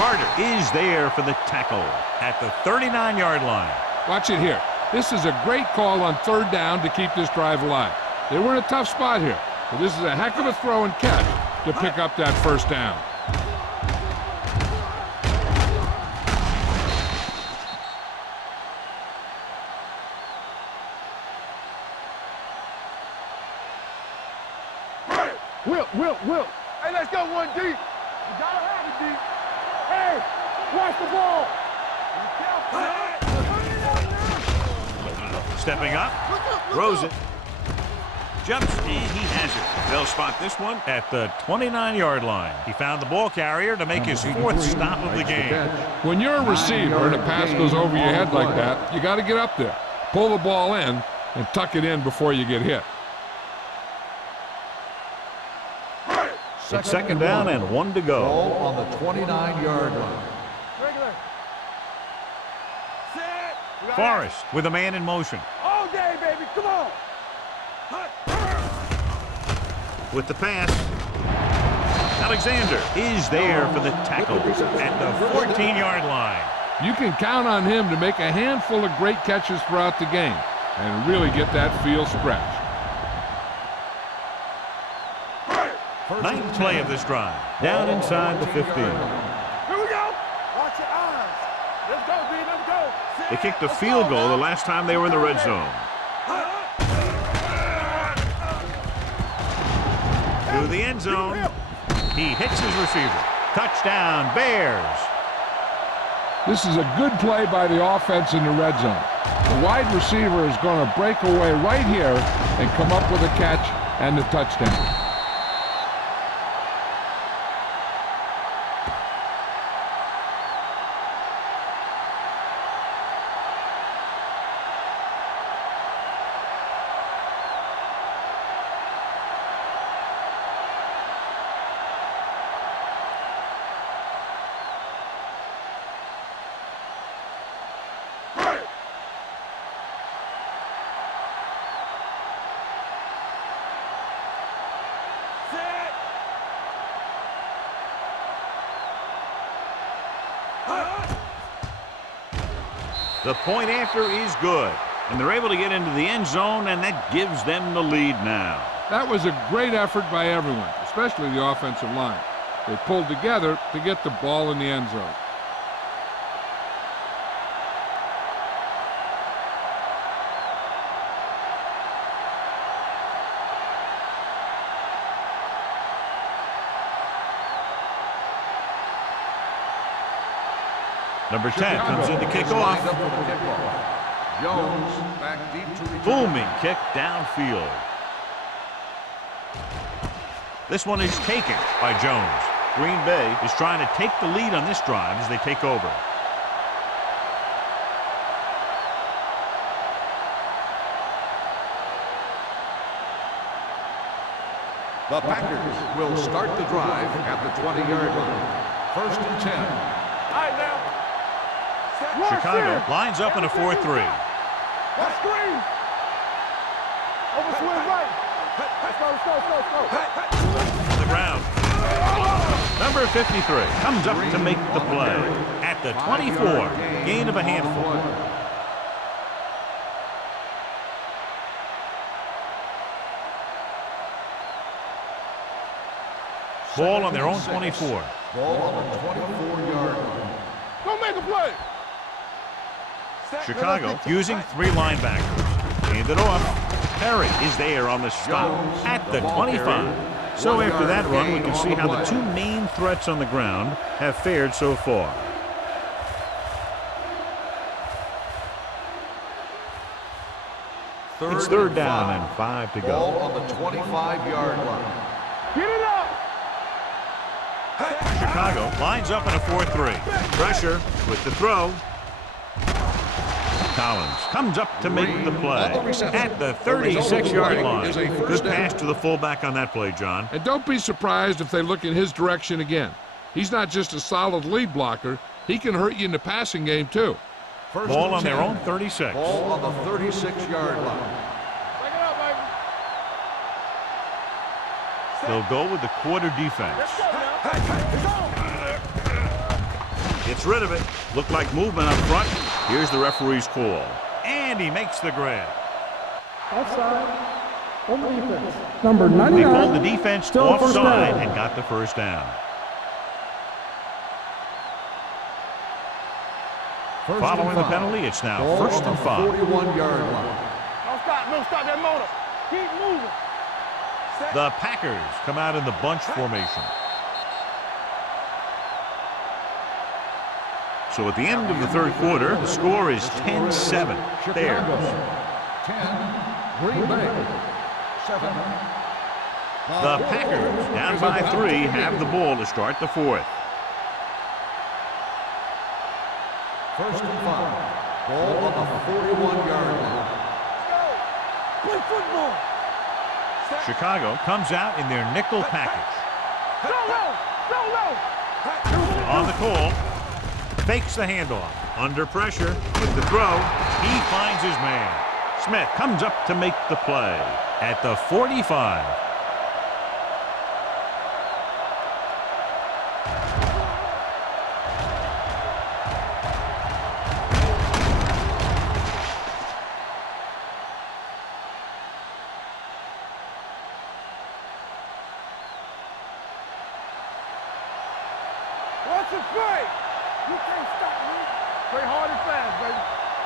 Carter is there for the tackle at the 39-yard line. Watch it here. This is a great call on third down to keep this drive alive. They were in a tough spot here, but this is a heck of a throw and catch to pick up that first down. Will. Hey, let's go one deep. You gotta have it deep. Hey, watch the ball. Stepping up, throws it, jumps, and he has it. They'll spot this one at the 29-yard line. He found the ball carrier to make his fourth stop of the game. When you're a receiver and a pass goes over your head like that, you got to get up there, pull the ball in, and tuck it in before you get hit. It's second down and 1 to go. Ball on the 29-yard line. Regular. Forrest with a man in motion. All day, baby. Come on. With the pass. Alexander is there for the tackle at the 14-yard line. You can count on him to make a handful of great catches throughout the game and really get that field stretch. Ninth play of this drive. Down inside the 15. Here we go. Watch your eyes. Let's go, B. Let's go. They kicked a field goal the last time they were in the red zone. To the end zone. He hits his receiver. Touchdown, Bears. This is a good play by the offense in the red zone. The wide receiver is going to break away right here and come up with a catch and the touchdown. The point after is good, and they're able to get into the end zone, and that gives them the lead now. That was a great effort by everyone, especially the offensive line. They pulled together to get the ball in the end zone. Number 10 comes in to kick off. Jones back deep to return. Booming kick downfield. This one is taken by Jones. Green Bay is trying to take the lead on this drive as they take over. The Packers will start the drive at the 20-yard line. First and 10. All right, now. Chicago lines up in a 4-3. Let's screen. Over swing right. Let's go. On the ground. Number 53 comes up to make the play at the 24. Gain of a handful. Ball on their own 24. Ball on the 24-yard line. Go make a play. Chicago using 3 linebackers. Hand it off. Perry is there on the stop at the 25. So after that run, we can see how the 2 main threats on the ground have fared so far. It's third down and 5 to Ball go. on the 25-yard line. Get it up. Chicago lines up in a 4-3. Pressure with the throw. Collins comes up to make the play at the 36-yard line. Good pass to the fullback on that play, John. And don't be surprised if they look in his direction again. He's not just a solid lead blocker. He can hurt you in the passing game, too. Ball on their own 36. Ball on the 36-yard line. Bring it up, baby. They'll go with the quarter defense. Let's go now. Gets rid of it. Looked like movement up front. Here's the referee's call. And he makes the grab. Offside. On defense. Number They 99. called the defense Still first offside down. and got the first down. Following the penalty, it's now Ball first on and the 5. 41-yard line. Don't stop that motor. Keep moving. The Packers come out in the bunch formation. So at the end of the third quarter, the score is 10-7. Bears. 10, Green Bay. 7. The Packers, down by 3, have the ball to start the fourth. First and 5. Ball on the 41-yard line. Play football. Chicago comes out in their nickel package. Go low. Go low. On the call, fakes the handoff. Under pressure with the throw. He finds his man. Smith comes up to make the play at the 45. Watch it play. You can't stop me. Play hard and fast, baby.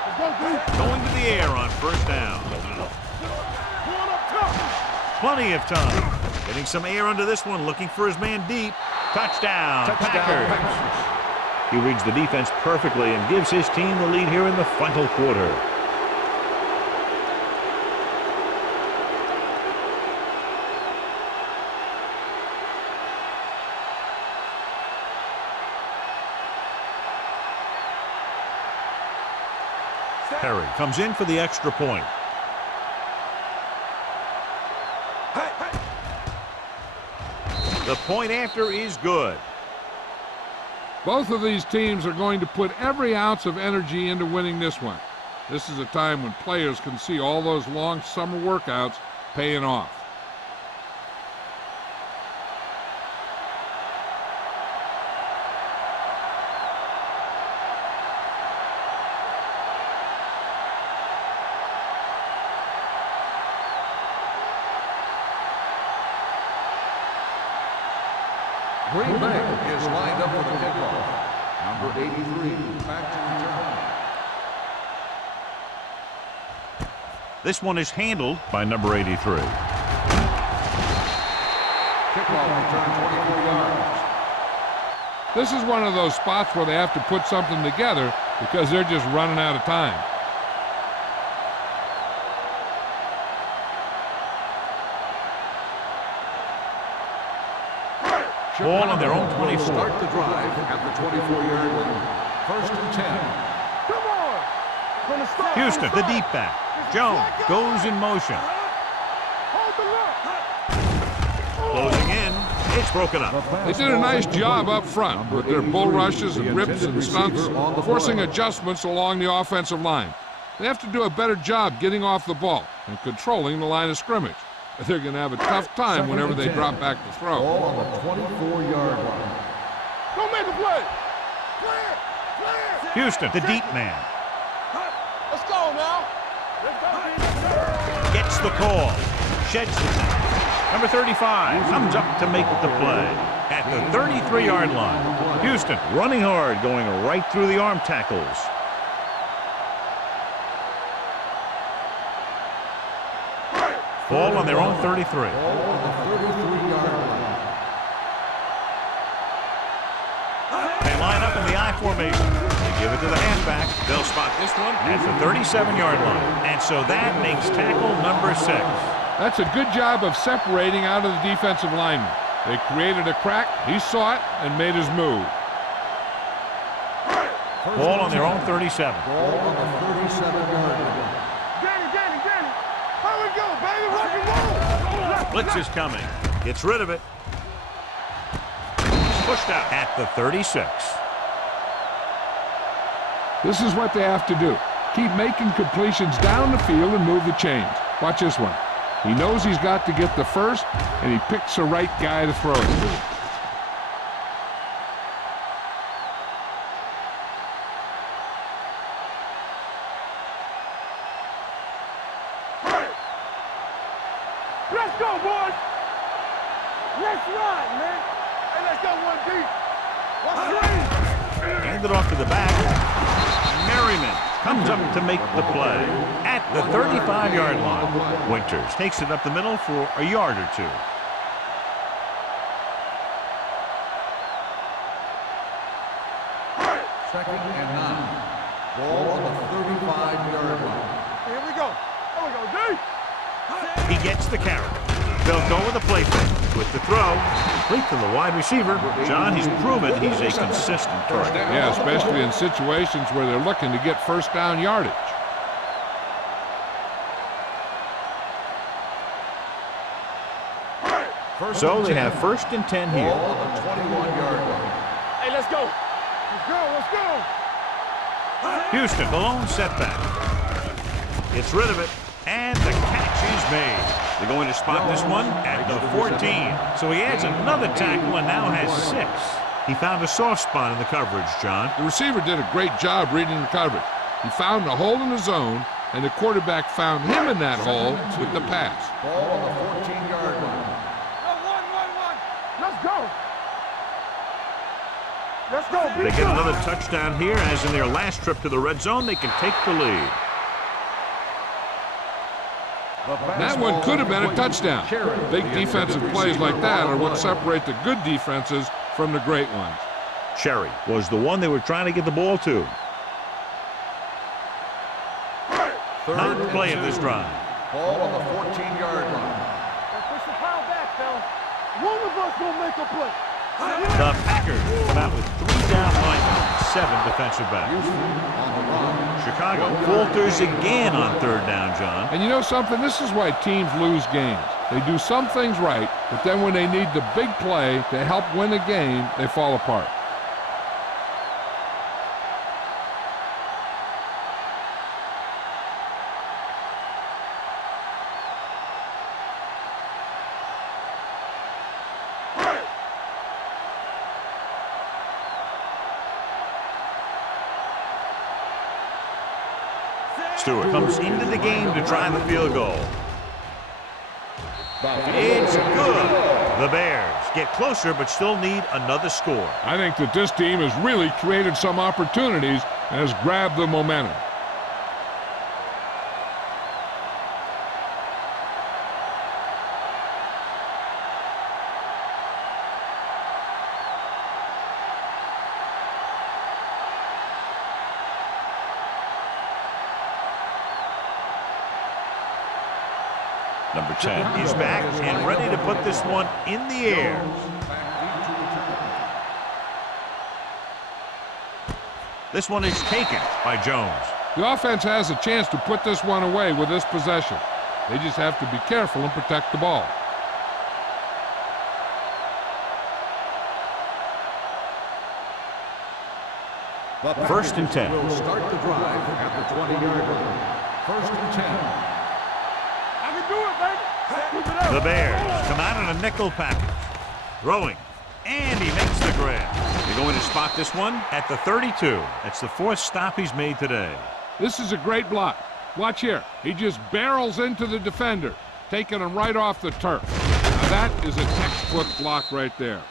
Let's go, dude. Going to the air on first down. Pull up tough. Plenty of time. Getting some air under this one, looking for his man deep. Touchdown, Packers. He reads the defense perfectly and gives his team the lead here in the final quarter. Perry comes in for the extra point. The point after is good. Both of these teams are going to put every ounce of energy into winning this one. This is a time when players can see all those long summer workouts paying off. Green Bay is lined up for the kickoff. Number 83, back to return. This one is handled by number 83. Kickoff return 24 yards. This is one of those spots where they have to put something together because they're just running out of time. Ball on their own 24. Start the drive at the 24-yard line. First and 10. Come on. From the start. Houston, the deep back. Jones goes in motion. Hold the look. Closing in. It's broken up. They did a nice job up front with their bull rushes and rips and stunts, forcing adjustments along the offensive line. They have to do a better job getting off the ball and controlling the line of scrimmage. They're going to have a tough time whenever they drop back to throw. Ball on the 24-yard line. Don't make a play. Clear. Clear. Houston, the deep man. Let's go now. Let's go. Gets the call. Sheds the tackle. Number 35 comes up to make the play at the 33-yard line. Houston running hard, going right through the arm tackles. Ball on their own 33. Ball on the 33-yard line. They line up in the I formation. They give it to the halfback. They'll spot this one at the 37-yard line. And so that makes tackle number 6. That's a good job of separating out of the defensive lineman. They created a crack, he saw it, and made his move. Ball on their own 37. Ball on the 37-yard line. Danny. How we go, baby? Rock and roll. Blitz is coming. Gets rid of it. Pushed out at the 36. This is what they have to do. Keep making completions down the field and move the chains. Watch this one. He knows he's got to get the first, and he picks the right guy to throw it to. Let's go, boys. Let's ride, man. Hey, let's go one deep. One three. Hand it off to the back. Merriman comes up to make the play at the 35-yard line. Winters takes it up the middle for a yard or two. Second and 9. Ball on the 35-yard line. Here we go. Here we go, D. He gets the carry. They'll go with a play fake. With the throw, complete to the wide receiver. John, he's proven he's a consistent target. Yeah, especially in situations where they're looking to get first down yardage. So they have first and 10 here. Ball on the 21-yard line. Hey, let's go. Let's go. Houston, the lone setback. Gets rid of it, and the catch is made. They're going to spot this one at the 14. So he adds another tackle and now has 6. He found a soft spot in the coverage, John. The receiver did a great job reading the coverage. He found a hole in the zone, and the quarterback found him in that hole with the pass. Ball on the 14-yard line. Let's go. Let's go. They get another touchdown here, as in their last trip to the red zone, they can take the lead. That one could have been a touchdown. Big defensive plays like that are what separate the good defenses from the great ones. Cherry was the one they were trying to get the ball to. Ninth play of this drive. Ball on the 14-yard line. Push the pile back, Phil. One of us will make a play. The Packers come out with 3 down linemen and 7 defensive backs. On the run. Chicago falters again on 3rd down, John. And you know something? This is why teams lose games. They do some things right, but then when they need the big play to help win a game, they fall apart. Stewart comes into the game to try the field goal. It's good. The Bears get closer but still need another score. I think that this team has really created some opportunities and has grabbed the momentum. Number 10 is back and ready to put this one in the air. This one is taken by Jones. The offense has a chance to put this one away with this possession. They just have to be careful and protect the ball. First and 10. Will start the drive at the 20-yard line. First and 10. The Bears come out in a nickel package. Throwing. And he makes the grab. They're going to spot this one at the 32. That's the 4th stop he's made today. This is a great block. Watch here. He just barrels into the defender, taking him right off the turf. Now that is a textbook block right there.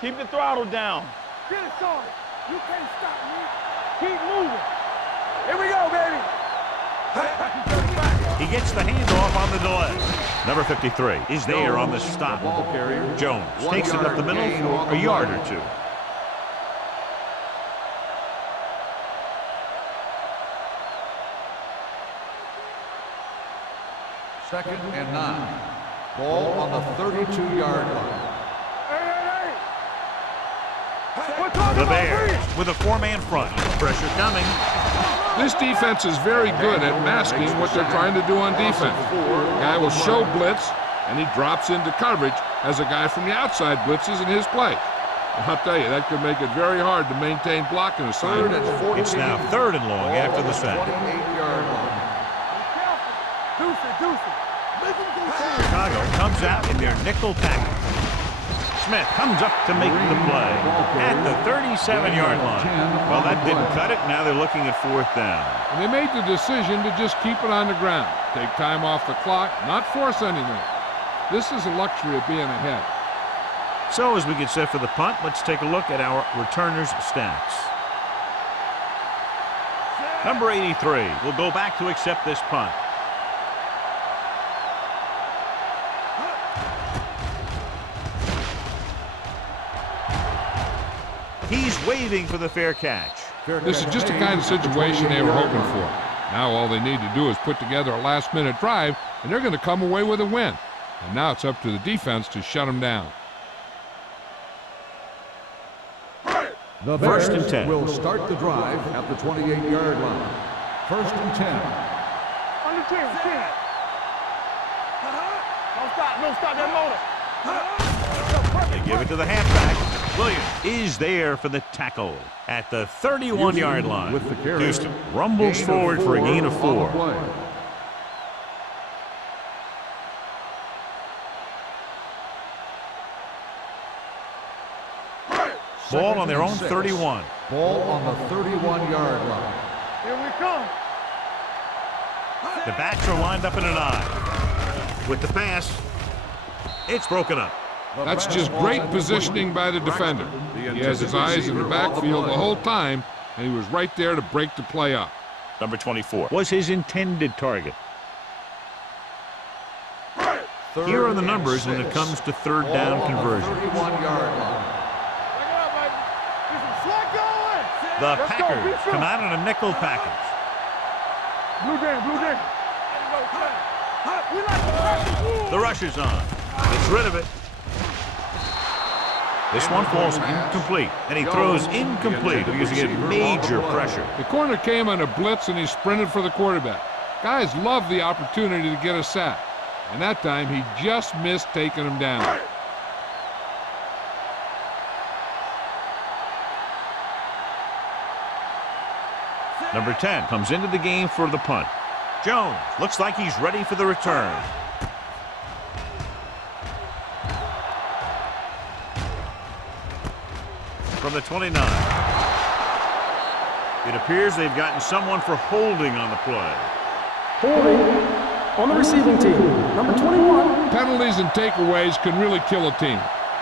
Keep the throttle down. Get it started. You can't stop me. Keep moving. Here we go, baby. He gets the handoff on the delay. Number 53 is there on the stop. Jones takes it up the middle for a yard or 2. Second and 9. Ball on the 32-yard line. The Bears with a 4-man front. Pressure coming. This defense is very good at masking what they're trying to do on defense. The guy will show blitz, and he drops into coverage as a guy from the outside blitzes in his place. I'll tell you, that could make it very hard to maintain blocking assignment. It's now 3rd and long after the sack. 28-yard line. Chicago comes out in their nickel package. Smith comes up to make the play at the 37-yard line. Well, that didn't cut it. Now they're looking at 4th down. And they made the decision to just keep it on the ground. Take time off the clock, not force anything. This is a luxury of being ahead. So as we get set for the punt, let's take a look at our returners' stats. Number 83 will go back to accept this punt. He's waving for the fair catch. This is just the kind of situation they were hoping for. Now all they need to do is put together a last-minute drive, and they're going to come away with a win. And now it's up to the defense to shut them down. The First and Bears 10. will start the drive at the 28-yard line. First and 10. Under 10. Don't stop that motor. They give it to the halfback. Williams is there for the tackle at the 31-yard line. with the carry. Houston rumbles forward for a gain of 4. Ball on their own 31. Ball on the 31-yard line. Here we come. The backs are lined up in an I. With the pass, it's broken up. That's just great positioning by the defender. He has his eyes in the backfield the whole time, and he was right there to break the play up. Number 24 was his intended target. Here are the numbers when it comes to third down conversion. 31-yard line. The Packers come out in a nickel package. Blue game, blue game. The rush is on. Gets rid of it. This one falls incomplete, and he throws incomplete because he gets major pressure. The corner came on a blitz, and he sprinted for the quarterback. Guys love the opportunity to get a sack, and that time he just missed taking him down. Number 10 comes into the game for the punt. Jones looks like he's ready for the return. From the 29. It appears they've gotten someone for holding on the play. Holding on the receiving team. Number 21. Penalties and takeaways can really kill a team.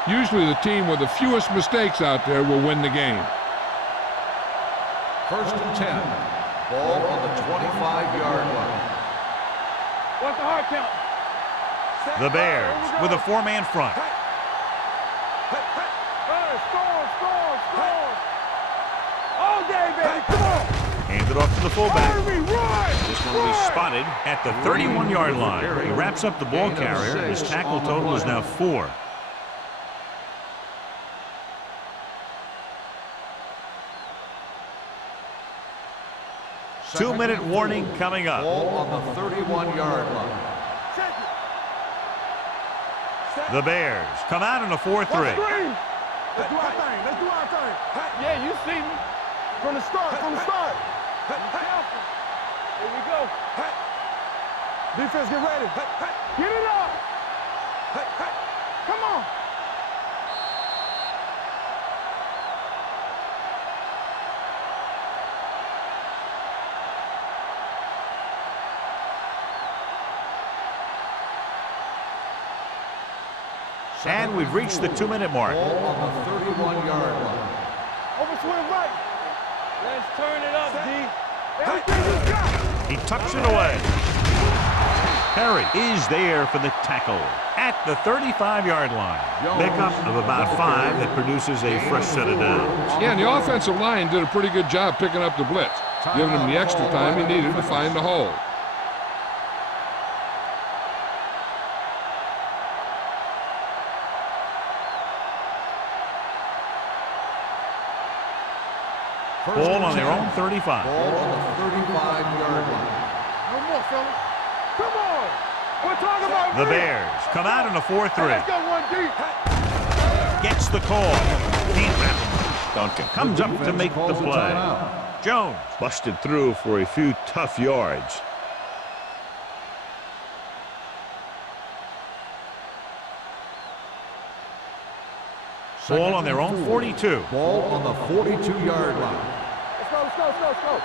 Usually the team with the fewest mistakes out there will win the game. 1st and 10. Ball on the 25-yard line. What's the hard count? The Bears with a 4-man front. Hey, score. All day, baby, come on. Hand it off to the fullback. Hurry, run. This one will be spotted at the 31-yard line. He wraps up the ball carrier. His tackle total is now 4. Two-minute warning coming up. Ball on the 31-yard line. The Bears come out in a 4-3. Let's do our thing. Yeah, you see me. From the start. Be careful. Here we go. Defense, get ready. Get it up. Come on. And we've reached the 2-minute mark. Ball on the 31-yard line. Over swing right. Let's turn it up, D. Everything you got. He tucks it away. Perry is there for the tackle at the 35-yard line. Pickup of about 5 that produces a fresh set of downs. Yeah, and the offensive line did a pretty good job picking up the blitz, giving him the extra time he needed to find the hole. Ball on their own 35. Ball on the 35-yard line. No more, fellas. Come on. We're talking about The me. Bears come out in a 4-3. Let's go one deep. Gets the call. Can't wrap him. Duncan comes up to make the play. Jones busted through for a few tough yards. Ball on their own 42. Ball on the 42-yard line. Let's go.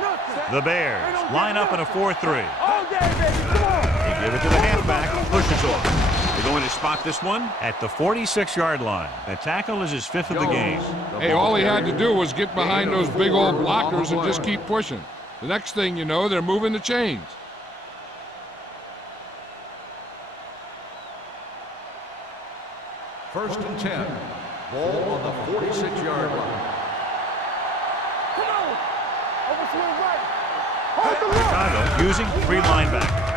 Nothing. The Bears line up in a 4-3. All day, baby. Come on. They give it to the halfback. Pushes off. They're going to spot this one at the 46-yard line. That tackle is his 5th of the game. Hey, all he had to do was get behind those big old blockers and just keep pushing. The next thing you know, they're moving the chains. First and 10. Ball on the 46-yard line. Come on. Over swing right. Hold the look. Chicago using 3 linebackers.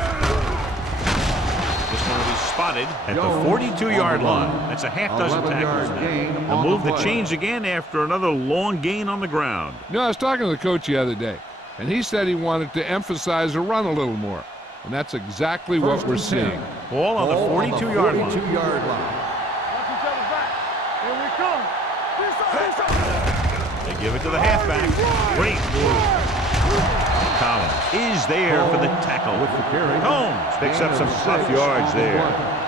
This one will be spotted at the 42-yard line. That's a half dozen tackles now. They'll move the chains again after another long gain on the ground. You know, I was talking to the coach the other day, and he said he wanted to emphasize the run a little more. And that's exactly what we're seeing. Ball on the 42-yard line. come. They give it to the halfback. Great move. Collins is there for the tackle. With the carry. Combs picks up some 6 tough yards on the there.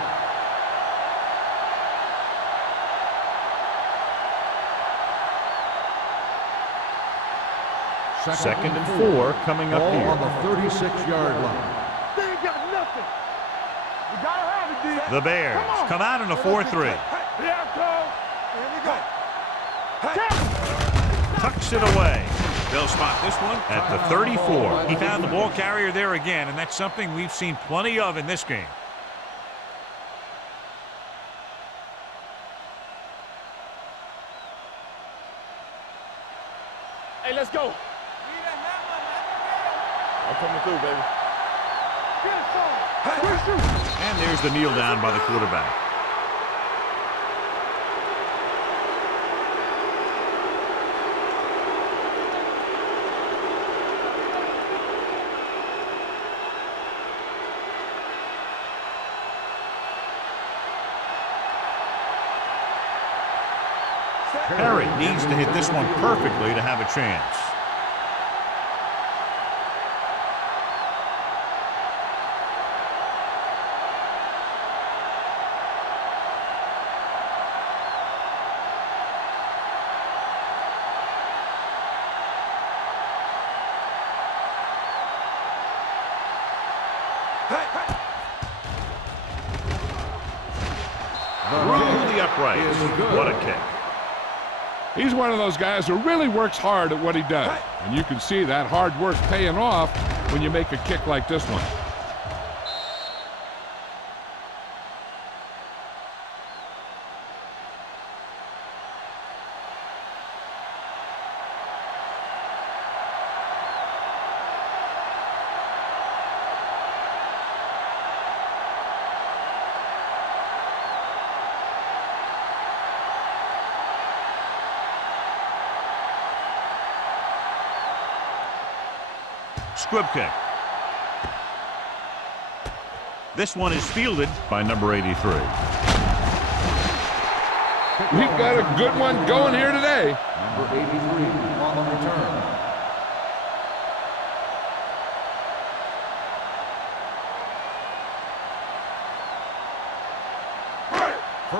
play. Second and 4 coming up Ball here. on the 36-yard line. They ain't got nothing. You gotta have it, D. The Bears come out in a 4-3. Yeah, Cole. Here we go. Tucks it away. They'll spot this one at the 34. He found the ball carrier there again, and that's something we've seen plenty of in this game. Hey, let's go. I'm coming through, baby. And there's the kneel down by the quarterback. Perry needs to hit this one perfectly to have a chance. Through the uprights. What a kick. He's one of those guys who really works hard at what he does. And you can see that hard work paying off when you make a kick like this one. Squib kick. This one is fielded by number 83. We've got a good one going here today. Number 83 on the return.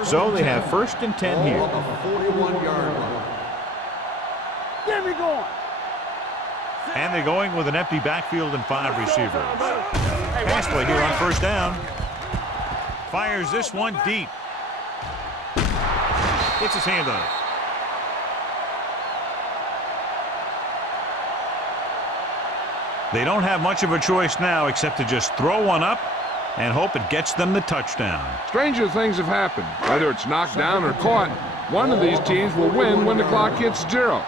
So they have first and 10 Ball here. on the 41-yard line. Get me going. And they're going with an empty backfield and 5 receivers. Pass play here on first down. Fires this one deep. Gets his hand on it. They don't have much of a choice now except to just throw one up and hope it gets them the touchdown. Stranger things have happened. Whether it's knocked down or caught, one of these teams will win when the clock hits 0.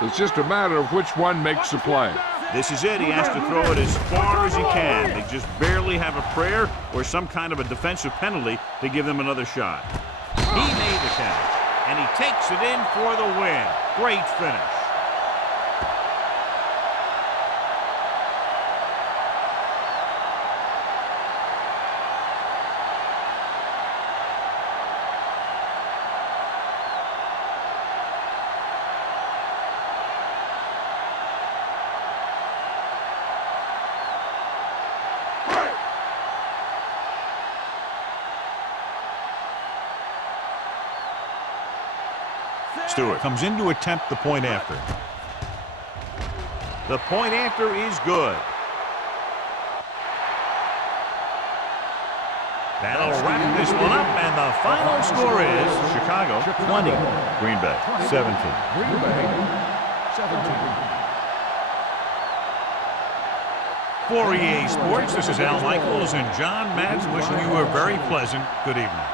It's just a matter of which one makes the play. This is it. He has to throw it as far as he can. They just barely have a prayer or some kind of a defensive penalty to give them another shot. He made the catch, and he takes it in for the win. Great finish. Stewart comes in to attempt the point after. The point after is good. That'll wrap this one up, and the final score is Chicago 20, Green Bay 17. Green Bay 17. For EA Sports, this is Al Michaels and John Madden wishing you a very pleasant good evening.